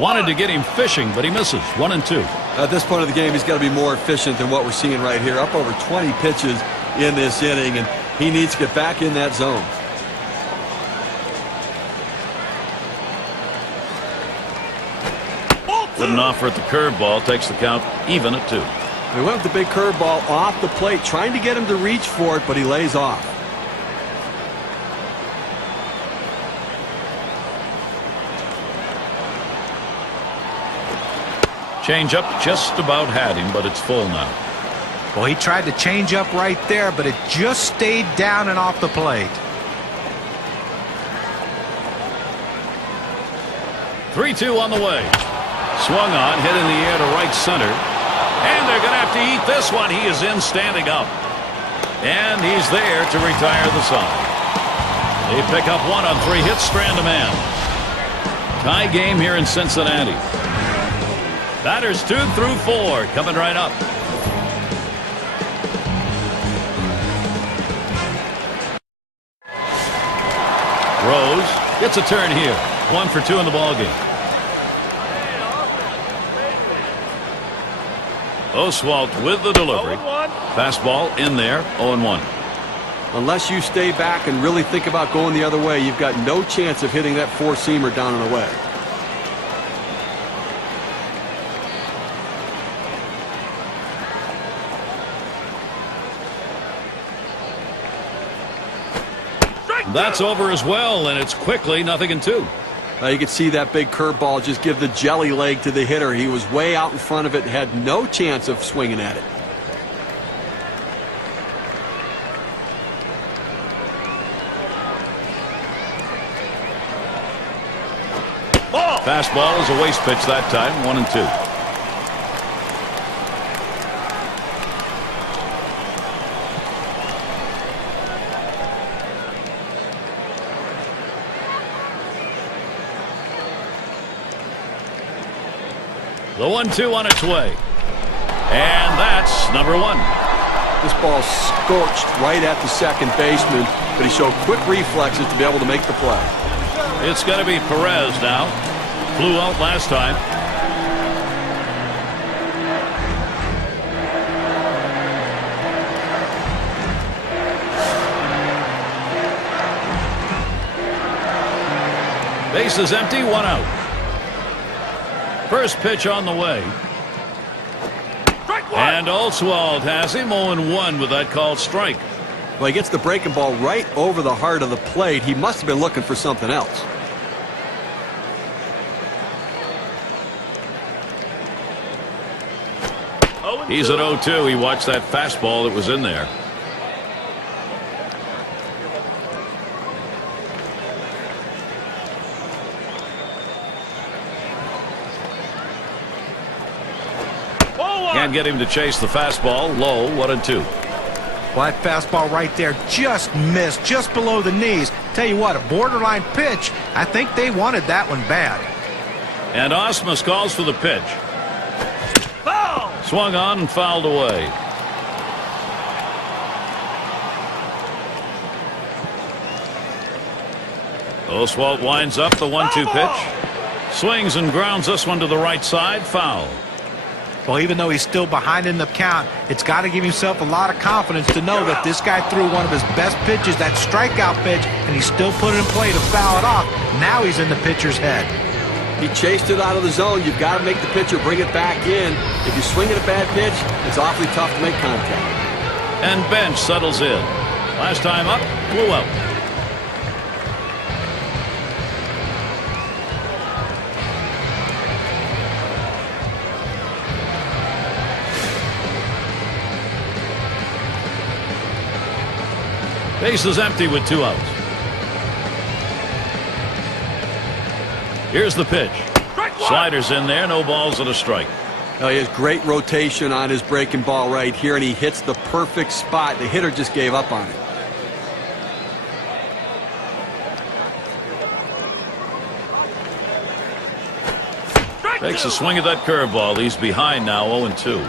Wanted to get him fishing, but he misses. 1-2. At this point of the game, he's got to be more efficient than what we're seeing right here. Up over 20 pitches in this inning, and he needs to get back in that zone. Good offer at the curveball. Takes the count even at 2. He went with the big curveball off the plate, trying to get him to reach for it, but he lays off. Change up just about had him, but it's full now. Well, he tried to change up right there, but it just stayed down and off the plate. 3-2 on the way. Swung on, hit in the air to right center. And they're going to have to eat this one. He is in standing up. And he's there to retire the side. They pick up 1 on 3 hits, strand a man. Tie game here in Cincinnati. Batters 2 through 4 coming right up. Rose gets a turn here. 1 for 2 in the ball game. Oswalt with the delivery. Fastball in there. 0-1. Unless you stay back and really think about going the other way, you've got no chance of hitting that 4-seamer down and away. That's over as well, and it's quickly 0-2. You could see that big curveball just give the jelly leg to the hitter. He was way out in front of it, had no chance of swinging at it. Fastball is a waste pitch that time. 1-2. The 1-2 on its way. And that's number 1. This ball scorched right at the second baseman, but he showed quick reflexes to be able to make the play. It's going to be Perez now. Flew out last time. Base is empty, 1 out. First pitch on the way. And Oswalt has him 0-1 with that called strike. Well, he gets the breaking ball right over the heart of the plate. He must have been looking for something else. He's at 0-2. He watched that fastball that was in there. Can't get him to chase the fastball. Low, 1-2. Well, that fastball right there just missed, just below the knees. Tell you what, a borderline pitch. I think they wanted that one bad. And Osmus calls for the pitch. Foul! Swung on and fouled away. Oswalt winds up the 1-2 pitch. Swings and grounds this one to the right side. Foul. Well, even though he's still behind in the count, it's got to give himself a lot of confidence to know that this guy threw one of his best pitches, that strikeout pitch, and he still put it in play to foul it off. Now he's in the pitcher's head. He chased it out of the zone. You've got to make the pitcher bring it back in. If you swing at a bad pitch, it's awfully tough to make contact. And Bench settles in. Last time up, blew out. Base is empty with 2 outs. Here's the pitch. Sliders in there, no balls and a strike. He has great rotation on his breaking ball right here, and he hits the perfect spot. The hitter just gave up on it. Takes a swing at that curveball. He's behind now, 0-2.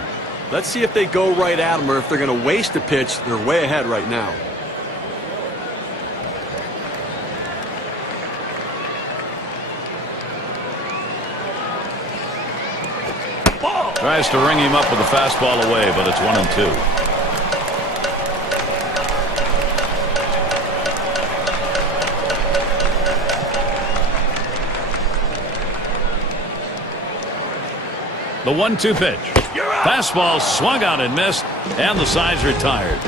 Let's see if they go right at him, or if they're going to waste a pitch. They're way ahead right now. Tries to ring him up with a fastball away, but it's 1-2. The 1-2 pitch. Fastball swung out and missed, and the side's retired.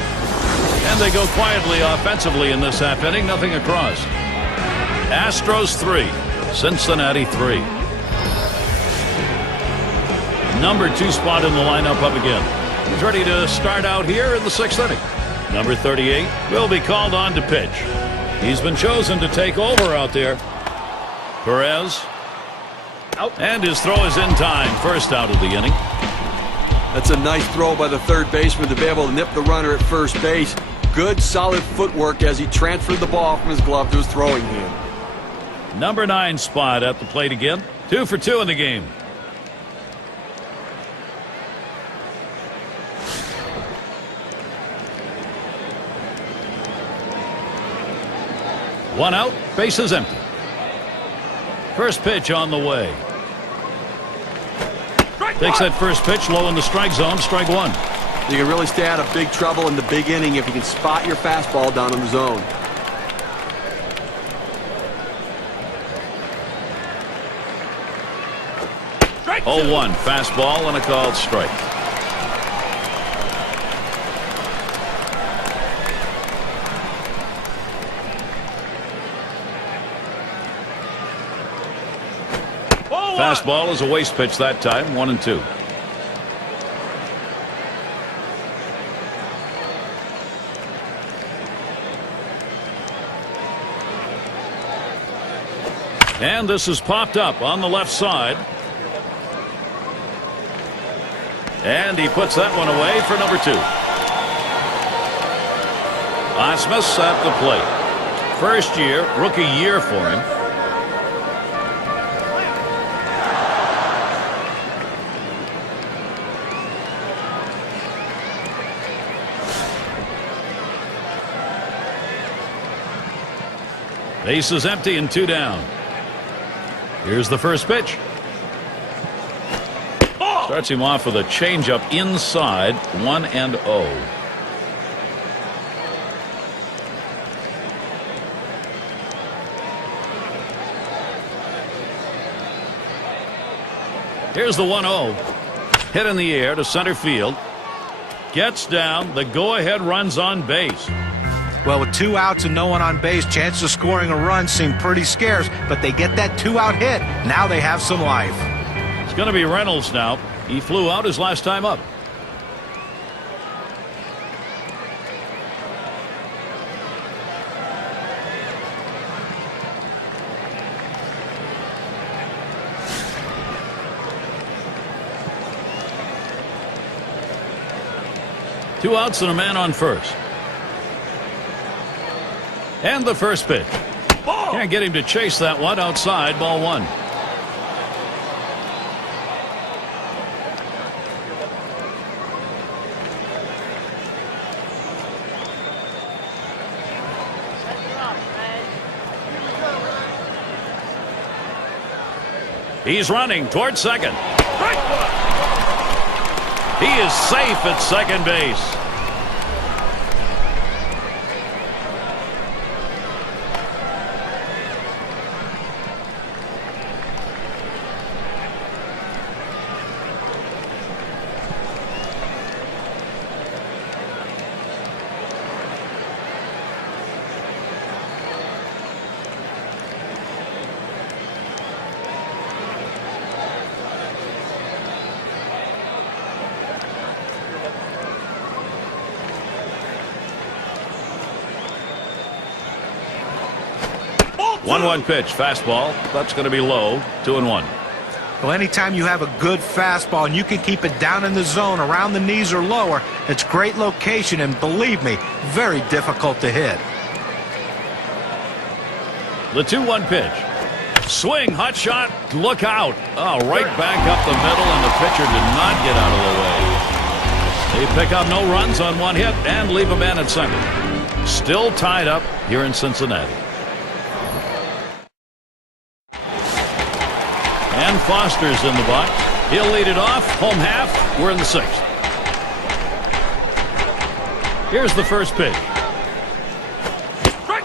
And they go quietly offensively in this half inning, nothing across. Astros 3, Cincinnati 3. Number 2 spot in the lineup up again. He's ready to start out here in the 6th inning. Number 38 will be called on to pitch. He's been chosen to take over out there. Perez. Out. And his throw is in time. First out of the inning. That's a nice throw by the third baseman to be able to nip the runner at first base. Good, solid footwork as he transferred the ball from his glove to his throwing hand. Number 9 spot at the plate again. 2 for 2 in the game. One out, base is empty. First pitch on the way. Takes that first pitch low in the strike zone, strike 1. You can really stay out of big trouble in the big inning if you can spot your fastball down in the zone. Strike 0-1, fastball and a called strike. Fastball is a waste pitch that time, 1-2. And this is popped up on the left side. And he puts that one away for number 2. Osmus at the plate. First year, rookie year for him. Base is empty and 2 down. Here's the first pitch. Starts him off with a changeup inside, 1-0. Here's the 1-0. Hit in the air to center field. Gets down. The go-ahead runs on base. Well, with 2 outs and no one on base, chances of scoring a run seem pretty scarce, but they get that 2-out hit. Now they have some life. It's going to be Reynolds now. He flew out his last time up. Two outs and a man on first. And the first pitch. Can't get him to chase that one outside. Ball 1. He's running toward second. He is safe at second base. One pitch, fastball. That's going to be low. 2-1. Well, anytime you have a good fastball and you can keep it down in the zone around the knees or lower, it's great location and, believe me, very difficult to hit. The 2-1 pitch. Swing, hot shot, look out. Oh, right back up the middle, and the pitcher did not get out of the way. They pick up no runs on one hit and leave a man at second. Still tied up here in Cincinnati. And Foster's in the box. He'll lead it off. Home half. We're in the 6th. Here's the first pitch.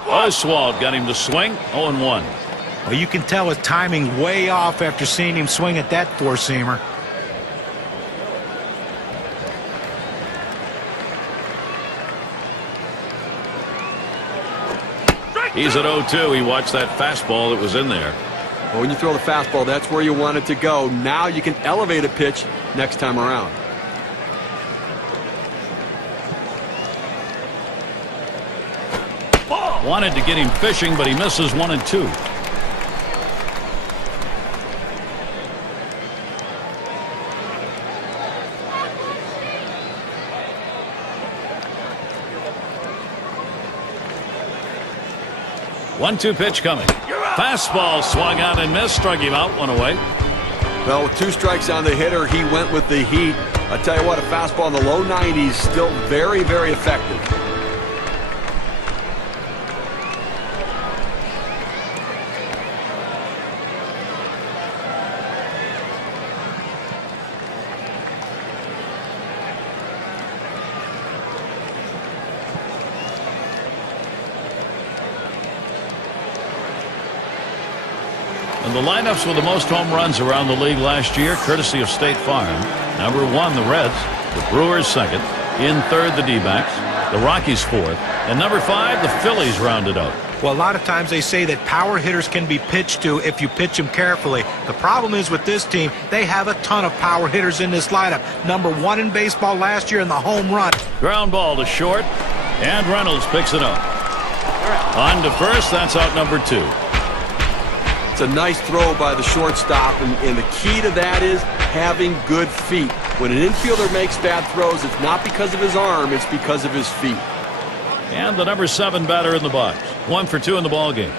Oswalt got him to swing. 0-1. Well, you can tell his timing way off after seeing him swing at that four-seamer. He's at 0-2. He watched that fastball that was in there. Well, when you throw the fastball, that's where you want it to go. Now you can elevate a pitch next time around. Wanted to get him fishing, but he misses 1 and 2. One-two pitch coming. Fastball swung out and missed. Struck him out. 1 away. Well, with 2 strikes on the hitter, he went with the heat. I tell you what, a fastball in the low 90s, still very, very effective. And the lineups with the most home runs around the league last year, courtesy of State Farm. Number 1, the Reds. The Brewers 2nd. In 3rd, the D-backs. The Rockies 4th. And number 5, the Phillies rounded out. Well, a lot of times they say that power hitters can be pitched to if you pitch them carefully. The problem is with this team, they have a ton of power hitters in this lineup. Number 1 in baseball last year in the home run. Ground ball to short. And Reynolds picks it up. On to first. That's out number 2. It's a nice throw by the shortstop, and the key to that is having good feet. When an infielder makes bad throws, it's not because of his arm, it's because of his feet. And the number 7 batter in the box. 1 for 2 in the ball game.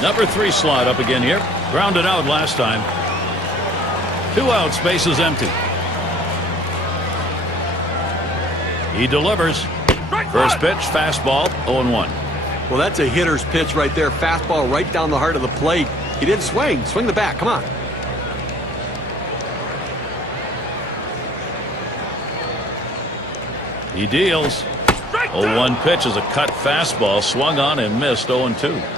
Number 3 slot up again here. Grounded out last time. 2 outs, bases empty. He delivers. First pitch, fastball, 0-1. Well, that's a hitter's pitch right there. Fastball right down the heart of the plate. He didn't swing. Swing the bat. Come on. He deals. 0-1 pitch is a cut fastball. Swung on and missed. 0-2.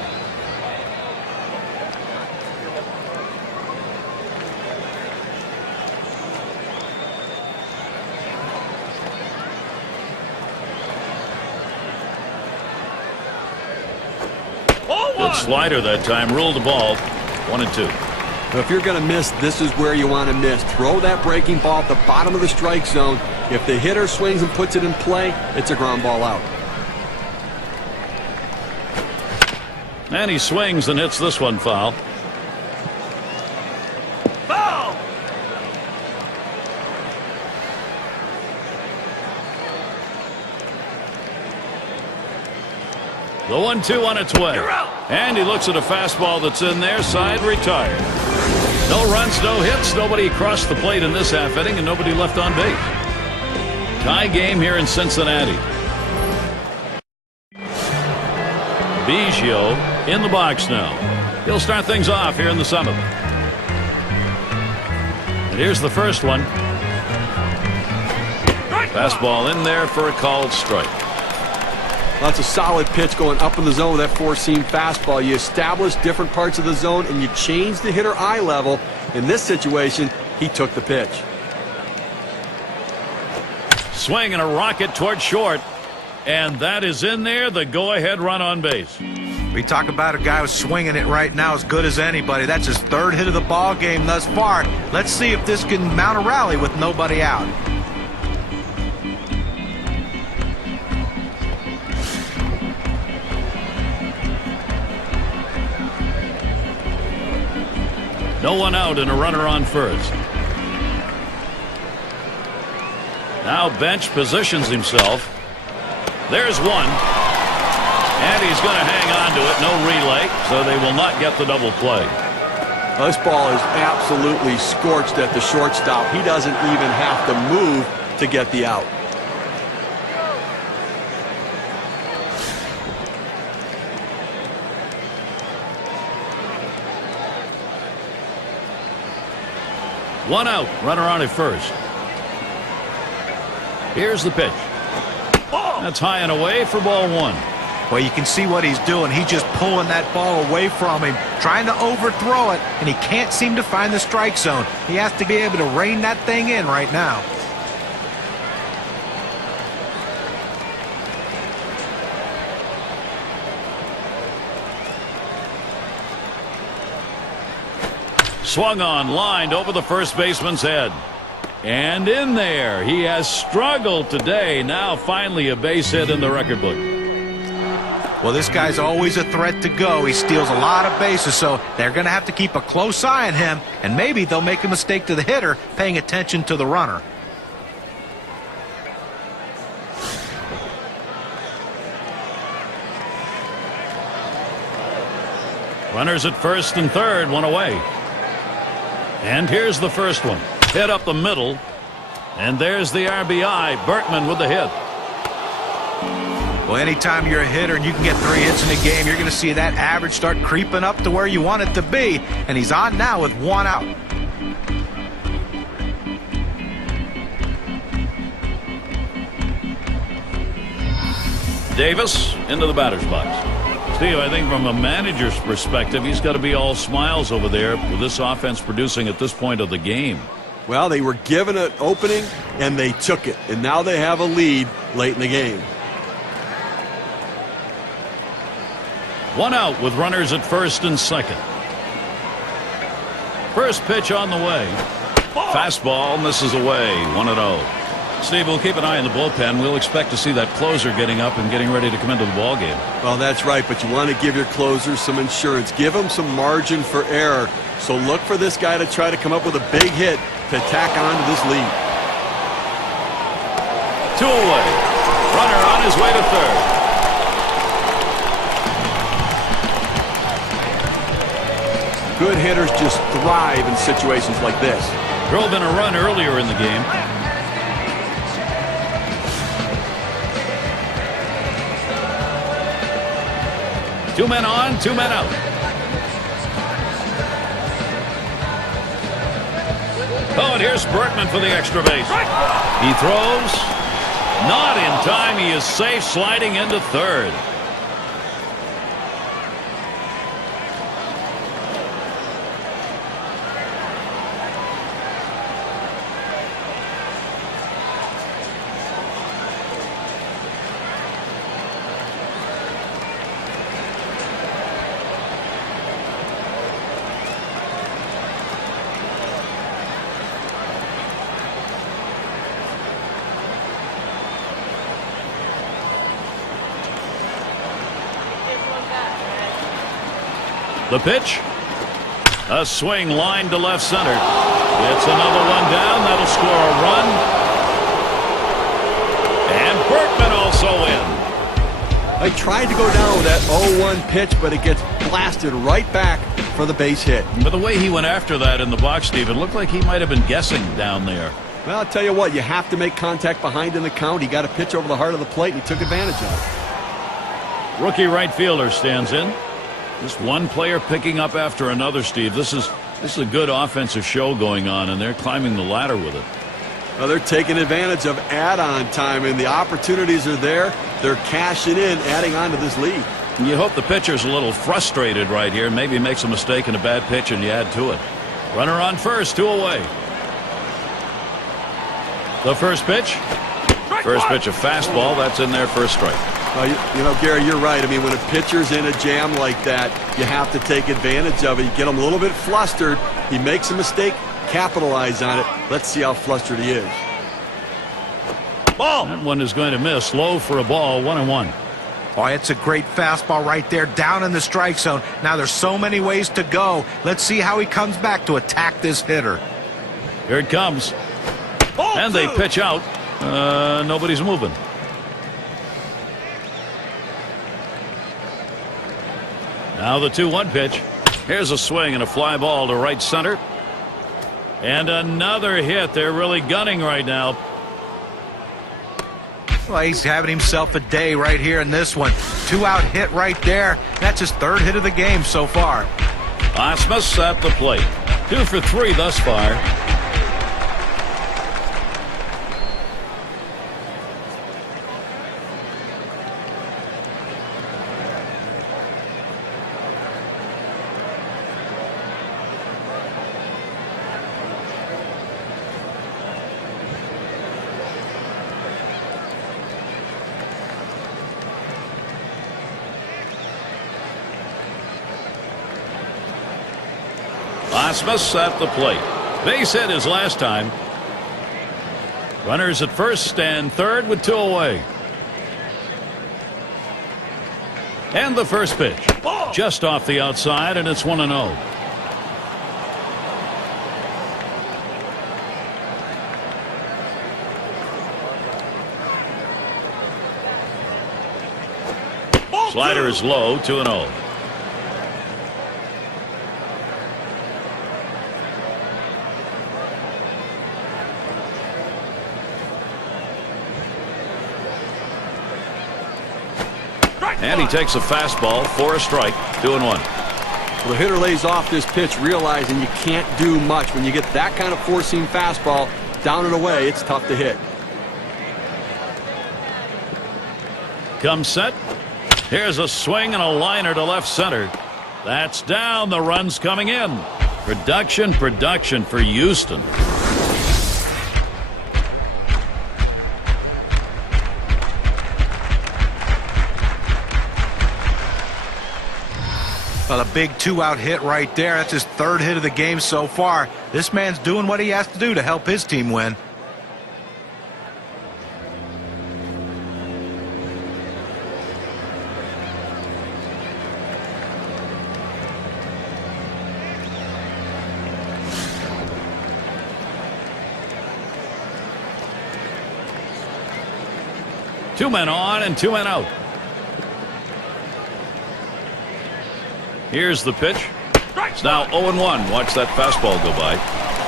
Good slider that time. Ruled the ball. 1-2. If you're going to miss, this is where you want to miss. Throw that breaking ball at the bottom of the strike zone. If the hitter swings and puts it in play, it's a ground ball out. And he swings and hits this one foul. Foul! The 1-2 on its way. And he looks at a fastball that's in there. Side retired. No runs, no hits. Nobody crossed the plate in this half inning, and nobody left on base. Tie game here in Cincinnati. Biggio in the box now. He'll start things off here in the 7th. And here's the first one. Fastball in there for a called strike. Well, that's a solid pitch going up in the zone with that four-seam fastball. You establish different parts of the zone and you change the hitter eye level. In this situation, he took the pitch. Swing and a rocket toward short. And that is in there, the go-ahead run on base. We talk about a guy who's swinging it right now as good as anybody. That's his 3rd hit of the ball game thus far. Let's see if this can mount a rally with nobody out. No one out and a runner on first. Now bench positions himself. There's one. And he's going to hang on to it. No relay, so they will not get the double play. Well, this ball is absolutely scorched at the shortstop. He doesn't even have to move to get the out. One out, runner on at first. Here's the pitch. That's high and away for ball 1. Well, you can see what he's doing. He's just pulling that ball away from him, trying to overthrow it, and he can't seem to find the strike zone. He has to be able to rein that thing in right now. Swung on, lined over the first baseman's head. And in there, he has struggled today. Now finally a base hit in the record book. Well, this guy's always a threat to go. He steals a lot of bases, so they're going to have to keep a close eye on him, and maybe they'll make a mistake to the hitter paying attention to the runner. Runners at first and third, one away. And here's the first one. Hit up the middle. And there's the RBI. Berkman with the hit. Well, anytime you're a hitter and you can get 3 hits in a game, you're going to see that average start creeping up to where you want it to be. And he's on now with 1 out. Davis into the batter's box. Steve, I think from a manager's perspective, he's got to be all smiles over there with this offense producing at this point of the game. Well, they were given an opening, and they took it. And now they have a lead late in the game. 1 out with runners at first and second. First pitch on the way. Fastball misses away. 1-0. Steve, we'll keep an eye on the bullpen. We'll expect to see that closer getting up and getting ready to come into the ball game. Well, that's right, but you want to give your closers some insurance. Give them some margin for error. So look for this guy to try to come up with a big hit to tack on to this lead. 2 away. Runner on his way to third. Good hitters just thrive in situations like this. Drove in a run earlier in the game. 2 men on, 2 men out. Oh, and here's Berkman for the extra base. He throws. Not in time. He is safe, sliding into third. The pitch. A swing line to left center. It's another one down. That'll score a run. And Berkman also in. They tried to go down with that 0-1 pitch, but it gets blasted right back for the base hit. But the way he went after that in the box, Steve, it looked like he might have been guessing down there. Well, I'll tell you what, you have to make contact behind in the count. He got a pitch over the heart of the plate, and he took advantage of it. Rookie right fielder stands in. Just one player picking up after another, Steve. This is a good offensive show going on, and they're climbing the ladder with it. Well, they're taking advantage of add-on time, and the opportunities are there. They're cashing in, adding on to this lead. And you hope the pitcher's a little frustrated right here. Maybe makes a mistake in a bad pitch, and you add to it. Runner on first, 2 away. The first pitch. First pitch, a fastball. That's in there for a strike. You know, Gary, you're right. I mean, when a pitcher's in a jam like that, you have to take advantage of it. You get him a little bit flustered. He makes a mistake, capitalize on it. Let's see how flustered he is. Ball. That one is going to miss. Low for a ball, 1-1. Oh, it's a great fastball right there, down in the strike zone. Now there's so many ways to go. Let's see how he comes back to attack this hitter. Here it comes. And they pitch out. Nobody's moving. Now the 2-1 pitch. Here's a swing and a fly ball to right center. And another hit. They're really gunning right now. Well, he's having himself a day right here in this one. 2-out hit right there. That's his 3rd hit of the game so far. Osmus at the plate. 2 for 3 thus far. Osmus at the plate. Base hit his last time. Runners at first and third with 2 away. And the first pitch. Just off the outside, and it's 1-0. Slider is low, 2-0. And he takes a fastball for a strike, 2-1. Well, the hitter lays off this pitch, realizing you can't do much. When you get that kind of four-seam fastball down and away, it's tough to hit. Comes set. Here's a swing and a liner to left center. That's down. The run's coming in. Production for Houston. Well, a big 2-out hit right there. That's his 3rd hit of the game so far. This man's doing what he has to do to help his team win. Two men on and 2 men out. Here's the pitch. It's now 0-1. Watch that fastball go by.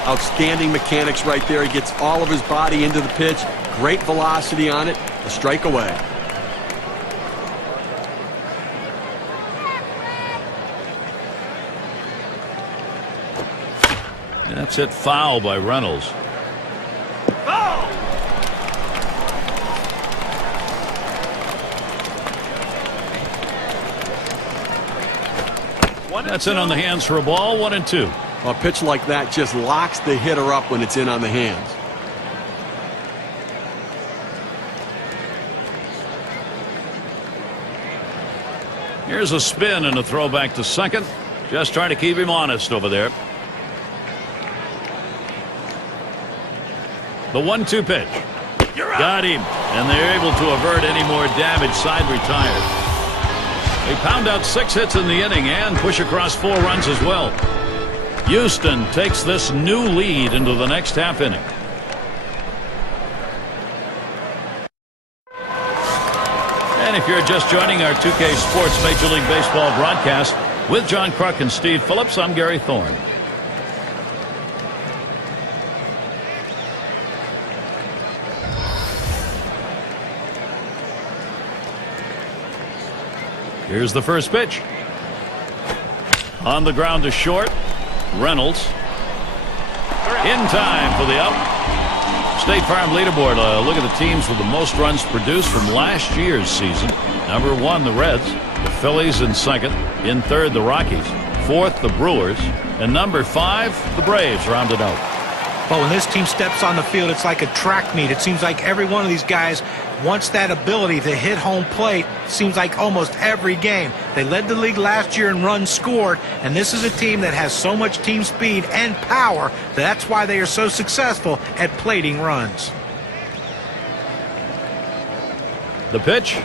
Outstanding mechanics right there. He gets all of his body into the pitch. Great velocity on it. A strike away. That's hit foul by Reynolds. That's in on the hands for a ball. 1-2. A pitch like that just locks the hitter up when it's in on the hands. Here's a spin and a throw back to second. Just trying to keep him honest over there. The 1-2 pitch. Got him. And they're able to avert any more damage. Side retired. They pound out 6 hits in the inning and push across 4 runs as well. Houston takes this new lead into the next half inning. And if you're just joining our 2K Sports Major League Baseball broadcast with John Kruk and Steve Phillips, I'm Gary Thorne. Here's the first pitch. On the ground to short. Reynolds. In time for the out. State Farm leaderboard. Look at the teams with the most runs produced from last year's season. Number 1, the Reds. The Phillies in second. In third, the Rockies. Fourth, the Brewers. And number 5, the Braves rounded out. But when this team steps on the field, it's like a track meet. It seems like every one of these guys wants that ability to hit home plate. Seems like almost every game. They led the league last year in runs scored, and this is a team that has so much team speed and power. That's why they are so successful at plating runs. The pitch.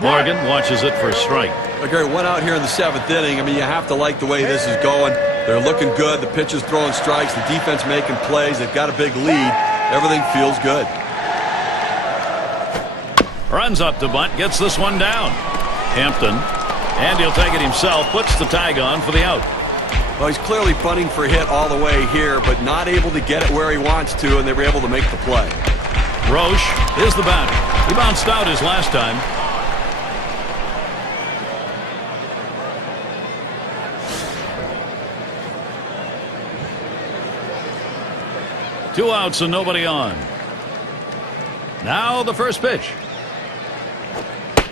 Morgan watches it for a strike. Gary, 1 out here in the 7th inning. I mean, you have to like the way this is going. They're looking good. The pitcher's throwing strikes. The defense making plays. They've got a big lead. Everything feels good. Runs up to bunt. Gets this one down. Hampton. And he'll take it himself. Puts the tag on for the out. Well, he's clearly bunting for a hit all the way here, but not able to get it where he wants to, and they were able to make the play. Roche is the batter. He bounced out his last time. Two outs and nobody on. Now the first pitch.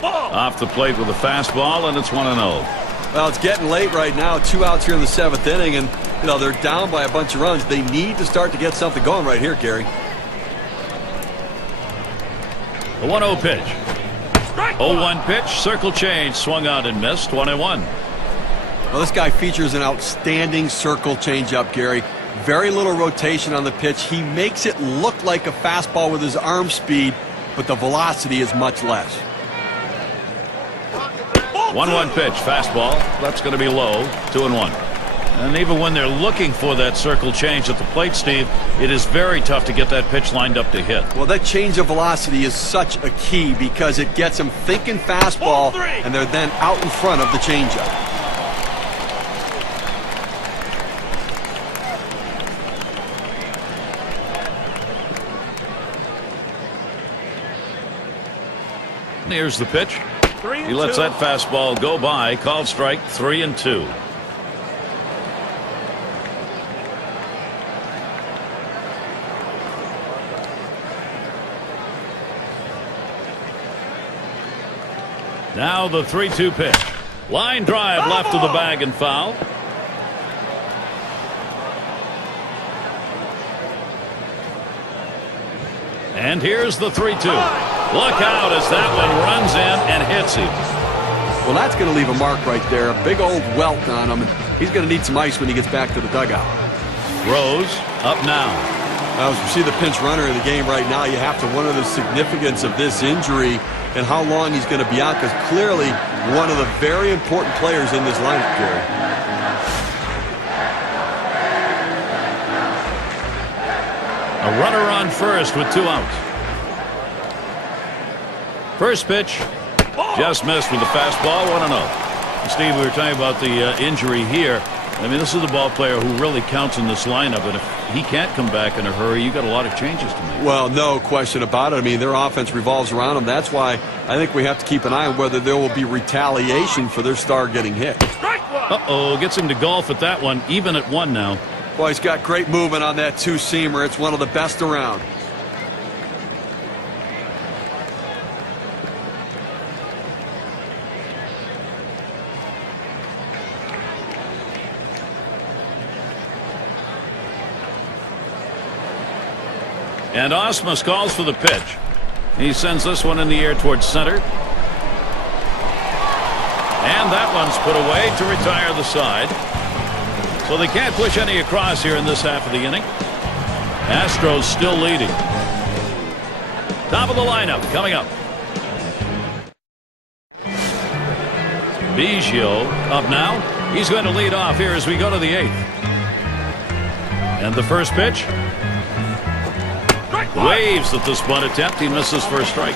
Off the plate with a fastball, and it's 1-0. Well, it's getting late right now. 2 outs here in the 7th inning, and they're down by a bunch of runs. They need to start to get something going right here, Gary. The 1-0 pitch. 0-1 pitch. Circle change. Swung out and missed. 1-1. Well, this guy features an outstanding circle changeup, Gary. Very little rotation on the pitch. He makes it look like a fastball with his arm speed, but the velocity is much less. 1-1 pitch. Fastball. That's going to be low. 2-1. And even when they're looking for that circle change at the plate, Steve, it is very tough to get that pitch lined up to hit. Well, that change of velocity is such a key because it gets them thinking fastball, and they're then out in front of the changeup. Here's the pitch. He lets that fastball go by. Called strike. 3-2. Now the 3-2 pitch. Line drive left of the bag and foul. And here's the 3-2. Look out as that one runs in and hits him. Well, that's going to leave a mark right there. A big old welt on him. He's going to need some ice when he gets back to the dugout. Rose up now. As we see the pinch runner in the game right now, you have to wonder the significance of this injury and how long he's going to be out, because clearly one of the very important players in this lineup, Gary. A runner on first with 2 outs. First pitch, just missed with the fastball, 1-0. Steve, we were talking about the injury here. I mean, this is the ball player who really counts in this lineup, and if he can't come back in a hurry, you got a lot of changes to make. Well, no question about it. I mean, their offense revolves around him. That's why I think we have to keep an eye on whether there will be retaliation for their star getting hit. Uh-oh, gets him to golf at that one, even at 1 now. Boy, he's got great movement on that two-seamer. It's one of the best around. And Osmus calls for the pitch. He sends this one in the air towards center. And that one's put away to retire the side. So they can't push any across here in this half of the inning. Astros still leading. Top of the lineup coming up. Biggio up now. He's going to lead off here as we go to the 8th. And the first pitch. Waves at this bunt attempt. He misses for a strike.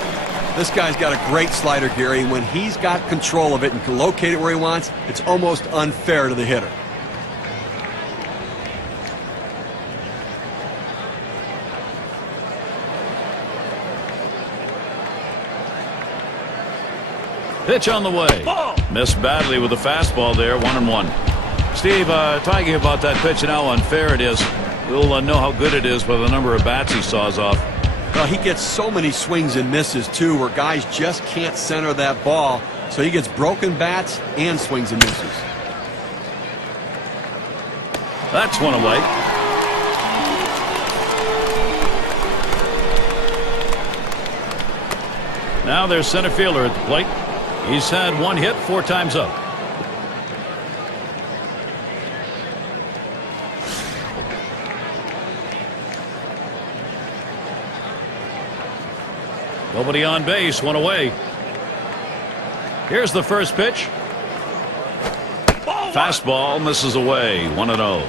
This guy's got a great slider, Gary. When he's got control of it and can locate it where he wants, it's almost unfair to the hitter. Pitch on the way. Ball. Missed badly with the fastball there. 1-1. Steve, talking about that pitch and how unfair it is. We'll know how good it is by the number of bats he saws off. Well, he gets so many swings and misses, too, where guys just can't center that ball. So he gets broken bats and swings and misses. That's one away. Now there's center fielder at the plate. He's had one hit 4 times up. Nobody on base, one away. Here's the first pitch. Fastball misses away, 1-0.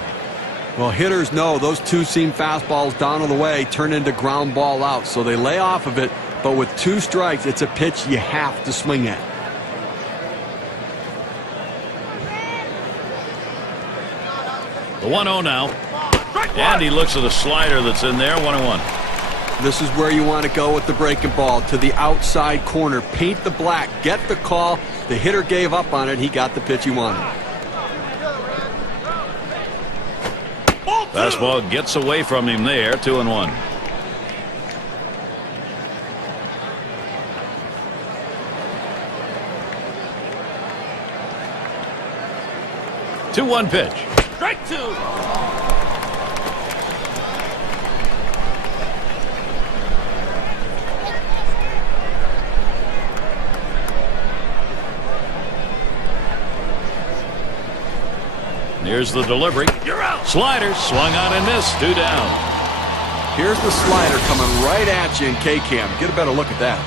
Well, hitters know those two-seam fastballs down on the way turn into ground ball out, so they lay off of it, but with 2 strikes, it's a pitch you have to swing at. The 1-0 now. And he looks at a slider that's in there, 1-1. This is where you want to go with the breaking ball, to the outside corner. Paint the black, get the call. The hitter gave up on it. He got the pitch he wanted. Fastball gets away from him there, 2-1. Two-one pitch. Strike 2. Here's the delivery. You're out. Slider swung on and missed. 2 down. Here's the slider coming right at you in K-Cam. Get a better look at that.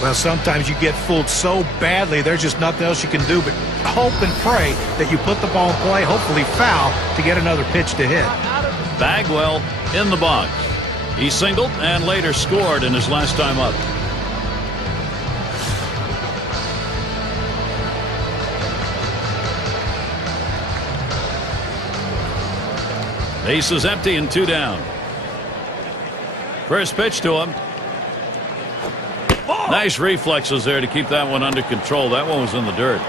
Well, sometimes you get fooled so badly, there's just nothing else you can do but hope and pray that you put the ball in play, hopefully foul, to get another pitch to hit. Bagwell in the box. He singled and later scored in his last time up. Base is empty and 2 down. First pitch to him. Nice reflexes there to keep that one under control. That one was in the dirt.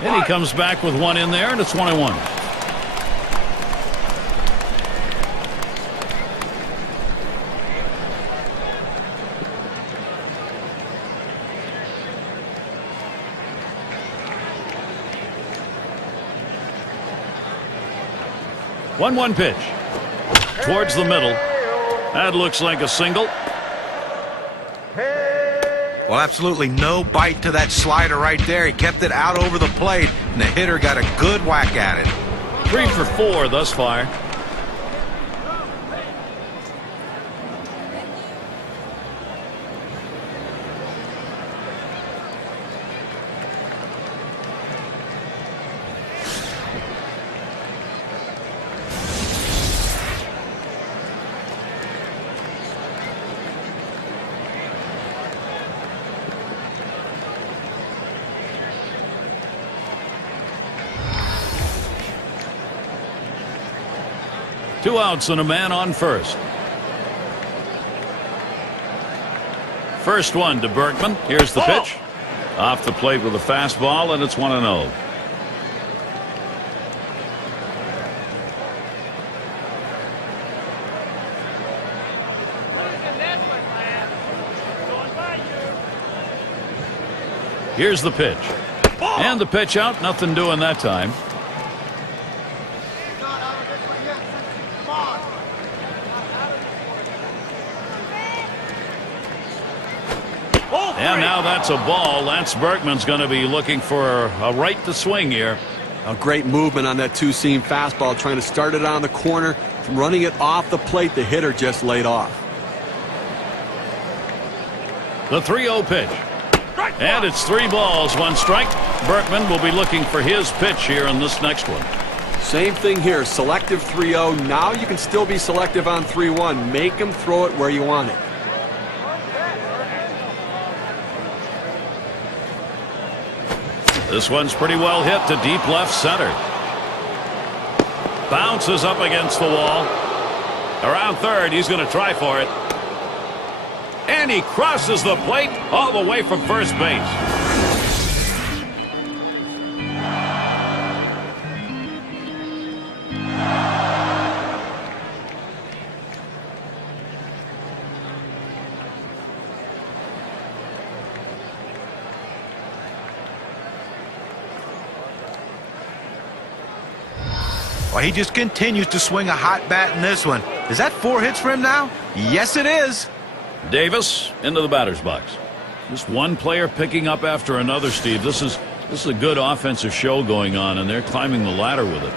And he comes back with one in there, and it's 1-1. One pitch towards the middle. That looks like a single. Well, absolutely no bite to that slider right there. He kept it out over the plate, and the hitter got a good whack at it. 3 for 4 thus far. Two outs and a man on first. First one to Berkman. Here's the pitch. Off the plate with a fastball, and it's 1-0. Here's the pitch. And the pitch out. Nothing doing that time. And now that's a ball. Lance Berkman's going to be looking for a right to swing here. A great movement on that two-seam fastball, trying to start it on the corner, running it off the plate. The hitter just laid off. The 3-0 pitch. And it's 3 balls, 1 strike. Berkman will be looking for his pitch here in this next one. Same thing here. Selective 3-0. Now you can still be selective on 3-1. Make him throw it where you want it. This one's pretty well hit to deep left center. Bounces up against the wall. Around third, he's going to try for it. And he crosses the plate all the way from first base. Well, he just continues to swing a hot bat in this one. Is that 4 hits for him now? Yes, it is. Davis into the batter's box. Just one player picking up after another, Steve. This is a good offensive show going on, and they're climbing the ladder with it.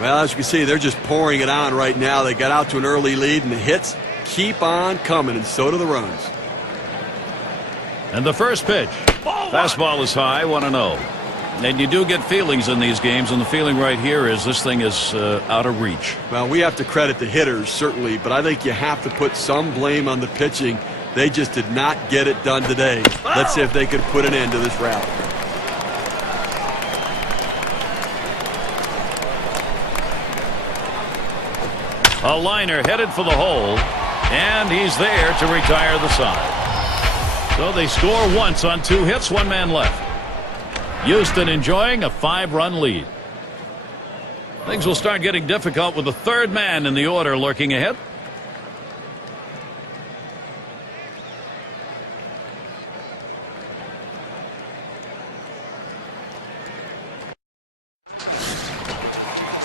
Well, as you can see, they're just pouring it on right now. They got out to an early lead, and the hits keep on coming, and so do the runs. And the first pitch. Fastball is high, 1-0. And you do get feelings in these games, and the feeling right here is this thing is out of reach. Well, we have to credit the hitters, certainly, but I think you have to put some blame on the pitching. They just did not get it done today. Let's see if they can put an end to this rally. A liner headed for the hole, and he's there to retire the side. So they score once on 2 hits, 1 man left. Houston enjoying a 5-run lead. Things will start getting difficult with the 3rd man in the order lurking ahead.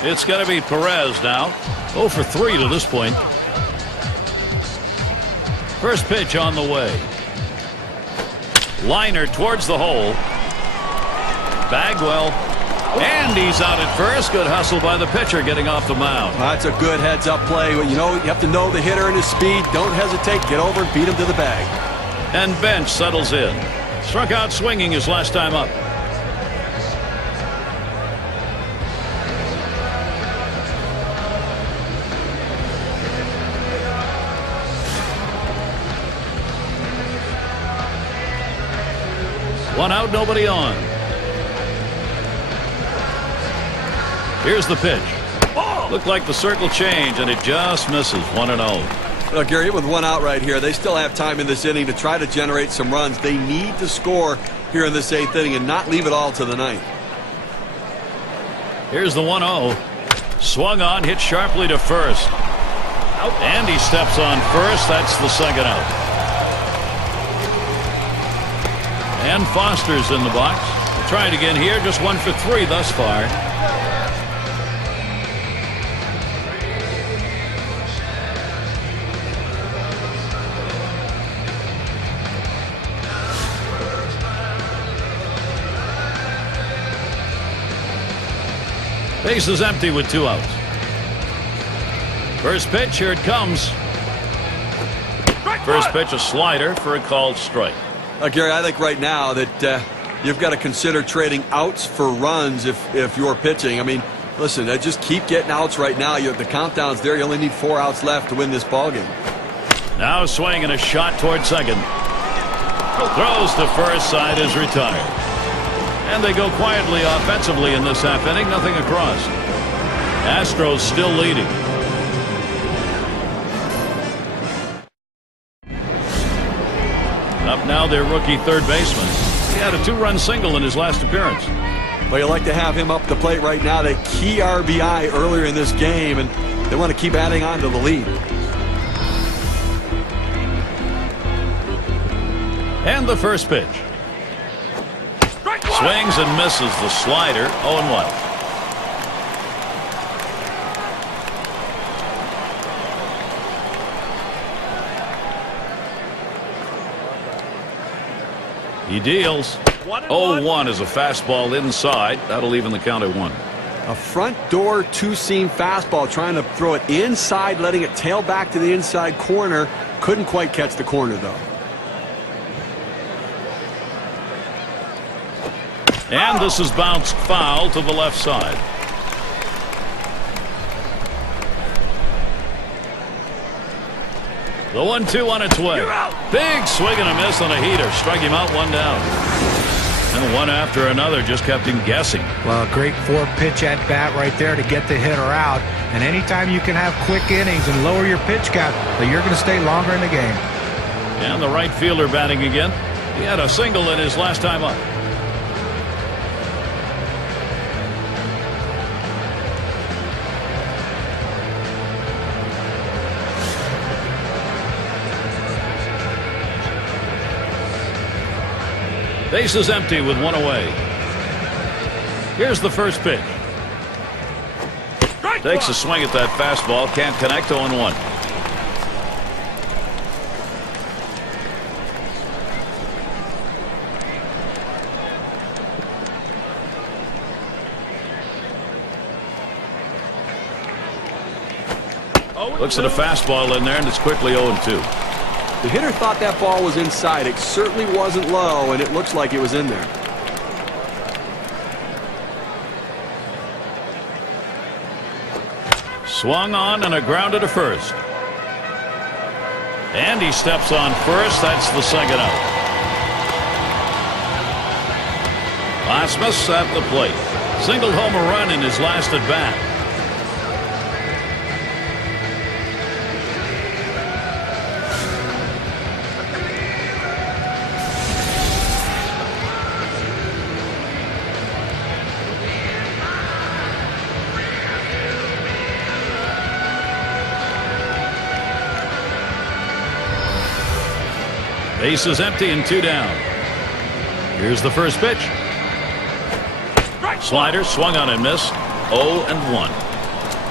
It's going to be Perez now. 0 for 3 to this point. First pitch on the way. Liner towards the hole. Bagwell. And he's out at first. Good hustle by the pitcher getting off the mound. Well, that's a good heads-up play. You know, you have to know the hitter and his speed. Don't hesitate. Get over and beat him to the bag. And Bench settles in. Struck out swinging his last time up. One out, nobody on. Here's the pitch. Looked like the circle change, and it just misses. 1-0. Well, Gary, with 1 out right here, they still have time in this inning to try to generate some runs. They need to score here in this 8th inning and not leave it all to the 9th. Here's the 1-0. Swung on, hit sharply to first. And he steps on first. That's the 2nd out. And Foster's in the box. We'll try it again here. Just 1 for 3 thus far. Base is empty with 2 outs. First pitch, here it comes. First pitch, a slider for a called strike. Gary, I think right now that you've got to consider trading outs for runs if you're pitching. I mean, listen, just keep getting outs right now. The countdown's there. You only need 4 outs left to win this ballgame. Now swing and a shot toward second. Throws to first, side is retired. And they go quietly offensively in this half inning. Nothing across. Astros still leading. Up now, their rookie third baseman. He had a 2-run single in his last appearance. Well, you like to have him up the plate right now. That key RBI earlier in this game, and they want to keep adding on to the lead. And the first pitch. Swings and misses the slider. 0-1. He deals. 0-1 is a fastball inside. That'll even the count at 1. A front door two-seam fastball, trying to throw it inside, letting it tail back to the inside corner. Couldn't quite catch the corner, though. And this is bounced foul to the left side. The 1-2 on its way. Big swing and a miss on a heater. Strike him out, 1 down. And one after another just kept him guessing. Well, a great 4-pitch at bat right there to get the hitter out. And anytime you can have quick innings and lower your pitch count, you're going to stay longer in the game. And the right fielder batting again. He had a single in his last time up. Base is empty with 1 away. Here's the first pitch. Takes a swing at that fastball. Can't connect. 0-1. Looks at a fastball in there, and it's quickly 0-2. The hitter thought that ball was inside. It certainly wasn't low, and it looks like it was in there. Swung on and a grounder to first. And he steps on first. That's the second out. Oswalt at the plate. Singled home a run in his last at bat. Base is empty and 2 down. Here's the first pitch. Slider swung on and missed. 0-1.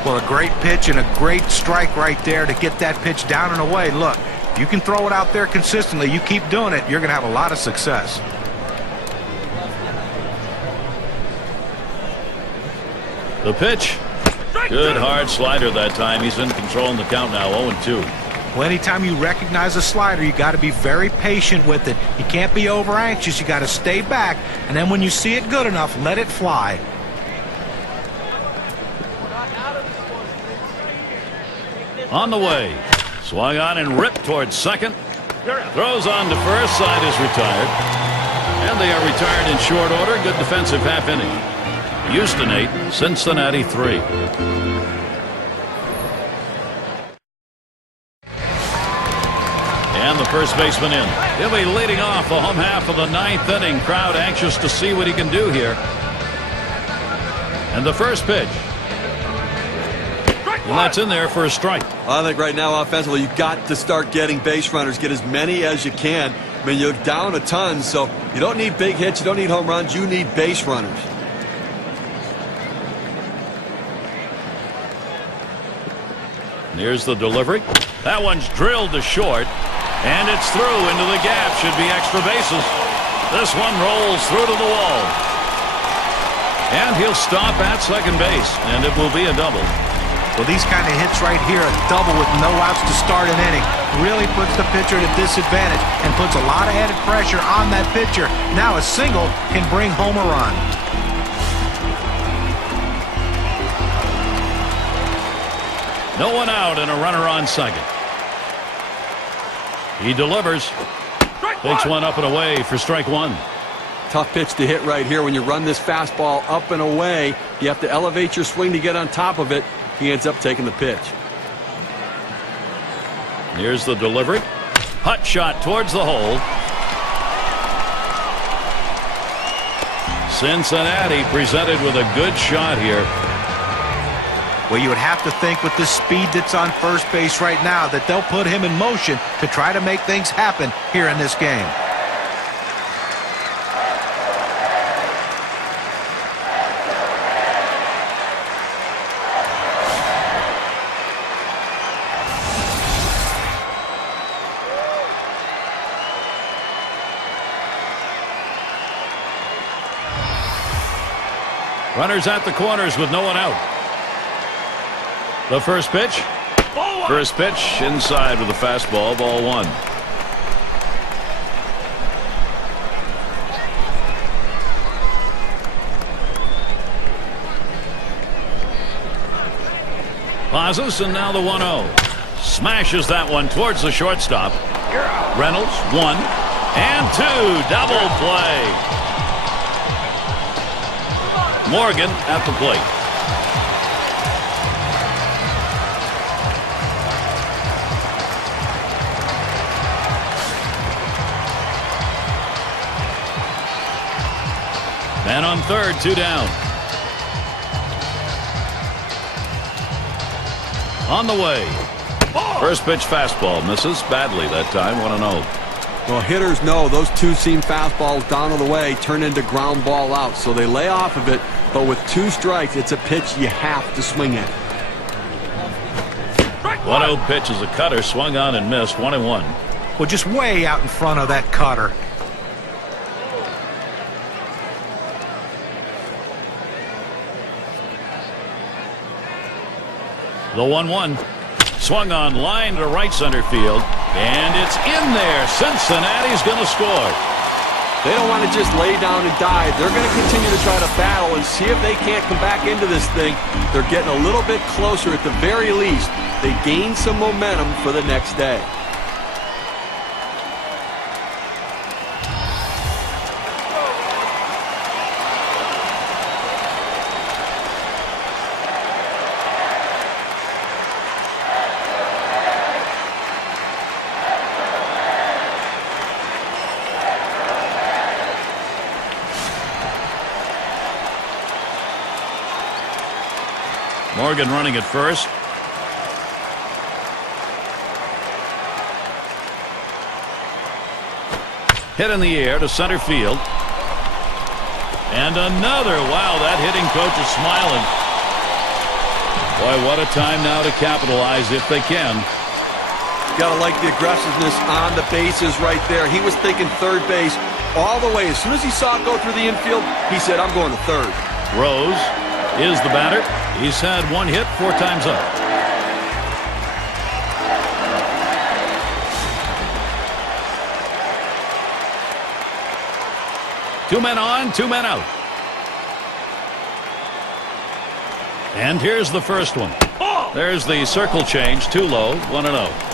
Well, a great pitch and a great strike right there to get that pitch down and away. Look, you can throw it out there consistently. You keep doing it, you're going to have a lot of success. The pitch. Good hard slider that time. He's in control in the count now. 0-2. Well, anytime you recognize a slider, you got to be very patient with it. You can't be over anxious. You got to stay back, and then when you see it good enough, let it fly. On the way. Swung on and ripped towards second. Throws on to first. Side is retired. And they are retired in short order. Good defensive half inning. Houston 8, Cincinnati 3. And the first baseman in. He'll be leading off the home half of the 9th inning. Crowd anxious to see what he can do here. And the first pitch. And that's in there for a strike. I think right now offensively you've got to start getting base runners. Get as many as you can. I mean, you're down a ton, so you don't need big hits. You don't need home runs. You need base runners. And here's the delivery. That one's drilled to short. And it's through into the gap. Should be extra bases. This one rolls through to the wall. And he'll stop at second base. And it will be a double. Well, these kind of hits right here, a double with no outs to start an inning, really puts the pitcher at a disadvantage and puts a lot of added pressure on that pitcher. Now a single can bring home a run. No one out and a runner on second. He delivers. Takes one up and away for strike 1. Tough pitch to hit right here. When you run this fastball up and away, you have to elevate your swing to get on top of it. He ends up taking the pitch. Here's the delivery. Hut shot towards the hole. Cincinnati presented with a good shot here. Well, you would have to think with the speed that's on first base right now that they'll put him in motion to try to make things happen here in this game. Runners at the corners with no one out. The first pitch. First pitch inside with a fastball, ball one. Pauses, and now the 1-0. Smashes that one towards the shortstop. Reynolds, 1 and 2. Double play. Morgan at the plate. Man on third, 2 down. On the way. First pitch fastball misses badly that time. 1-0. Well, hitters know those two-seam fastballs down on the way turn into ground ball out, so they lay off of it. But with 2 strikes, it's a pitch you have to swing at. 1-0 pitch is a cutter, swung on and missed. 1-1. Well, just way out in front of that cutter. The 1-1. Swung on, line to right center field, and it's in there. Cincinnati's going to score. They don't want to just lay down and die. They're going to continue to try to battle and see if they can't come back into this thing. They're getting a little bit closer at the very least. They gain some momentum for the next day. Morgan running at first. Hit in the air to center field. And another. Wow, that hitting coach is smiling. Boy, what a time now to capitalize if they can. Got to like the aggressiveness on the bases right there. He was thinking third base all the way. As soon as he saw it go through the infield, he said, I'm going to third. Rose is the batter. He's had 1 hit 4 times up. Two men on, 2 men out. And here's the first one. There's the circle change, too low, 1-0.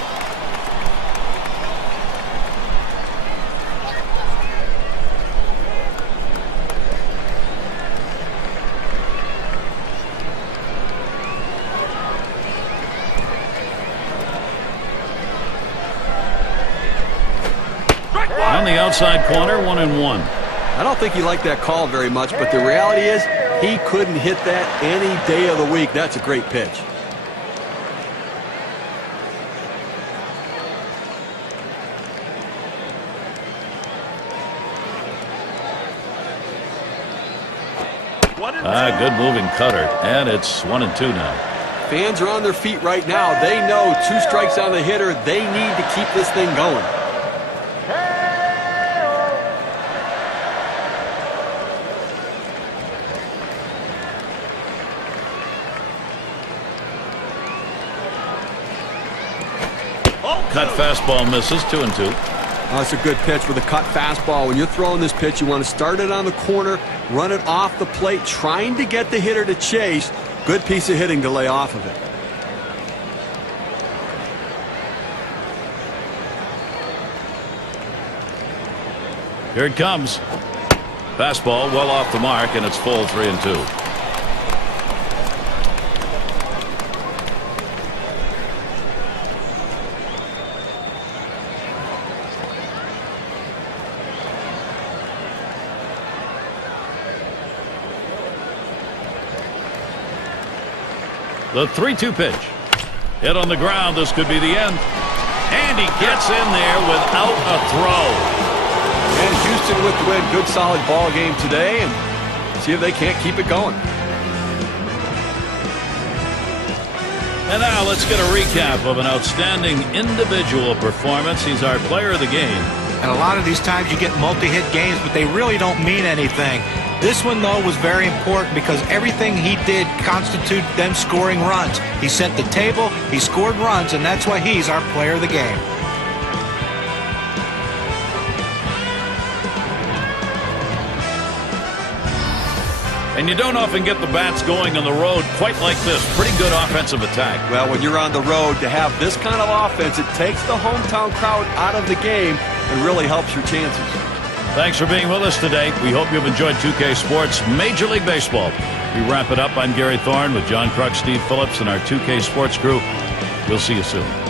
On the outside corner, 1-1. I don't think he liked that call very much, but the reality is he couldn't hit that any day of the week. That's a great pitch. Good moving cutter, and it's 1-2 now. Fans are on their feet right now. They know 2 strikes on the hitter. They need to keep this thing going. Cut fastball misses, 2-2. That's a good pitch with a cut fastball. When you're throwing this pitch, you want to start it on the corner, run it off the plate, trying to get the hitter to chase. Good piece of hitting to lay off of it. Here it comes. Fastball well off the mark, and it's full 3-2. The 3-2 pitch. Hit on the ground. This could be the end. And he gets in there without a throw. And Houston with the win. Good solid ball game today, and see if they can't keep it going. And now let's get a recap of an outstanding individual performance. He's our player of the game. And a lot of these times you get multi-hit games, but they really don't mean anything. This one, though, was very important because everything he did constituted them scoring runs. He set the table, he scored runs, and that's why he's our player of the game. And you don't often get the bats going on the road quite like this. Pretty good offensive attack. Well, when you're on the road, to have this kind of offense, it takes the hometown crowd out of the game and really helps your chances. Thanks for being with us today. We hope you've enjoyed 2K Sports Major League Baseball. We wrap it up. I'm Gary Thorne with John Kruk, Steve Phillips, and our 2K Sports crew. We'll see you soon.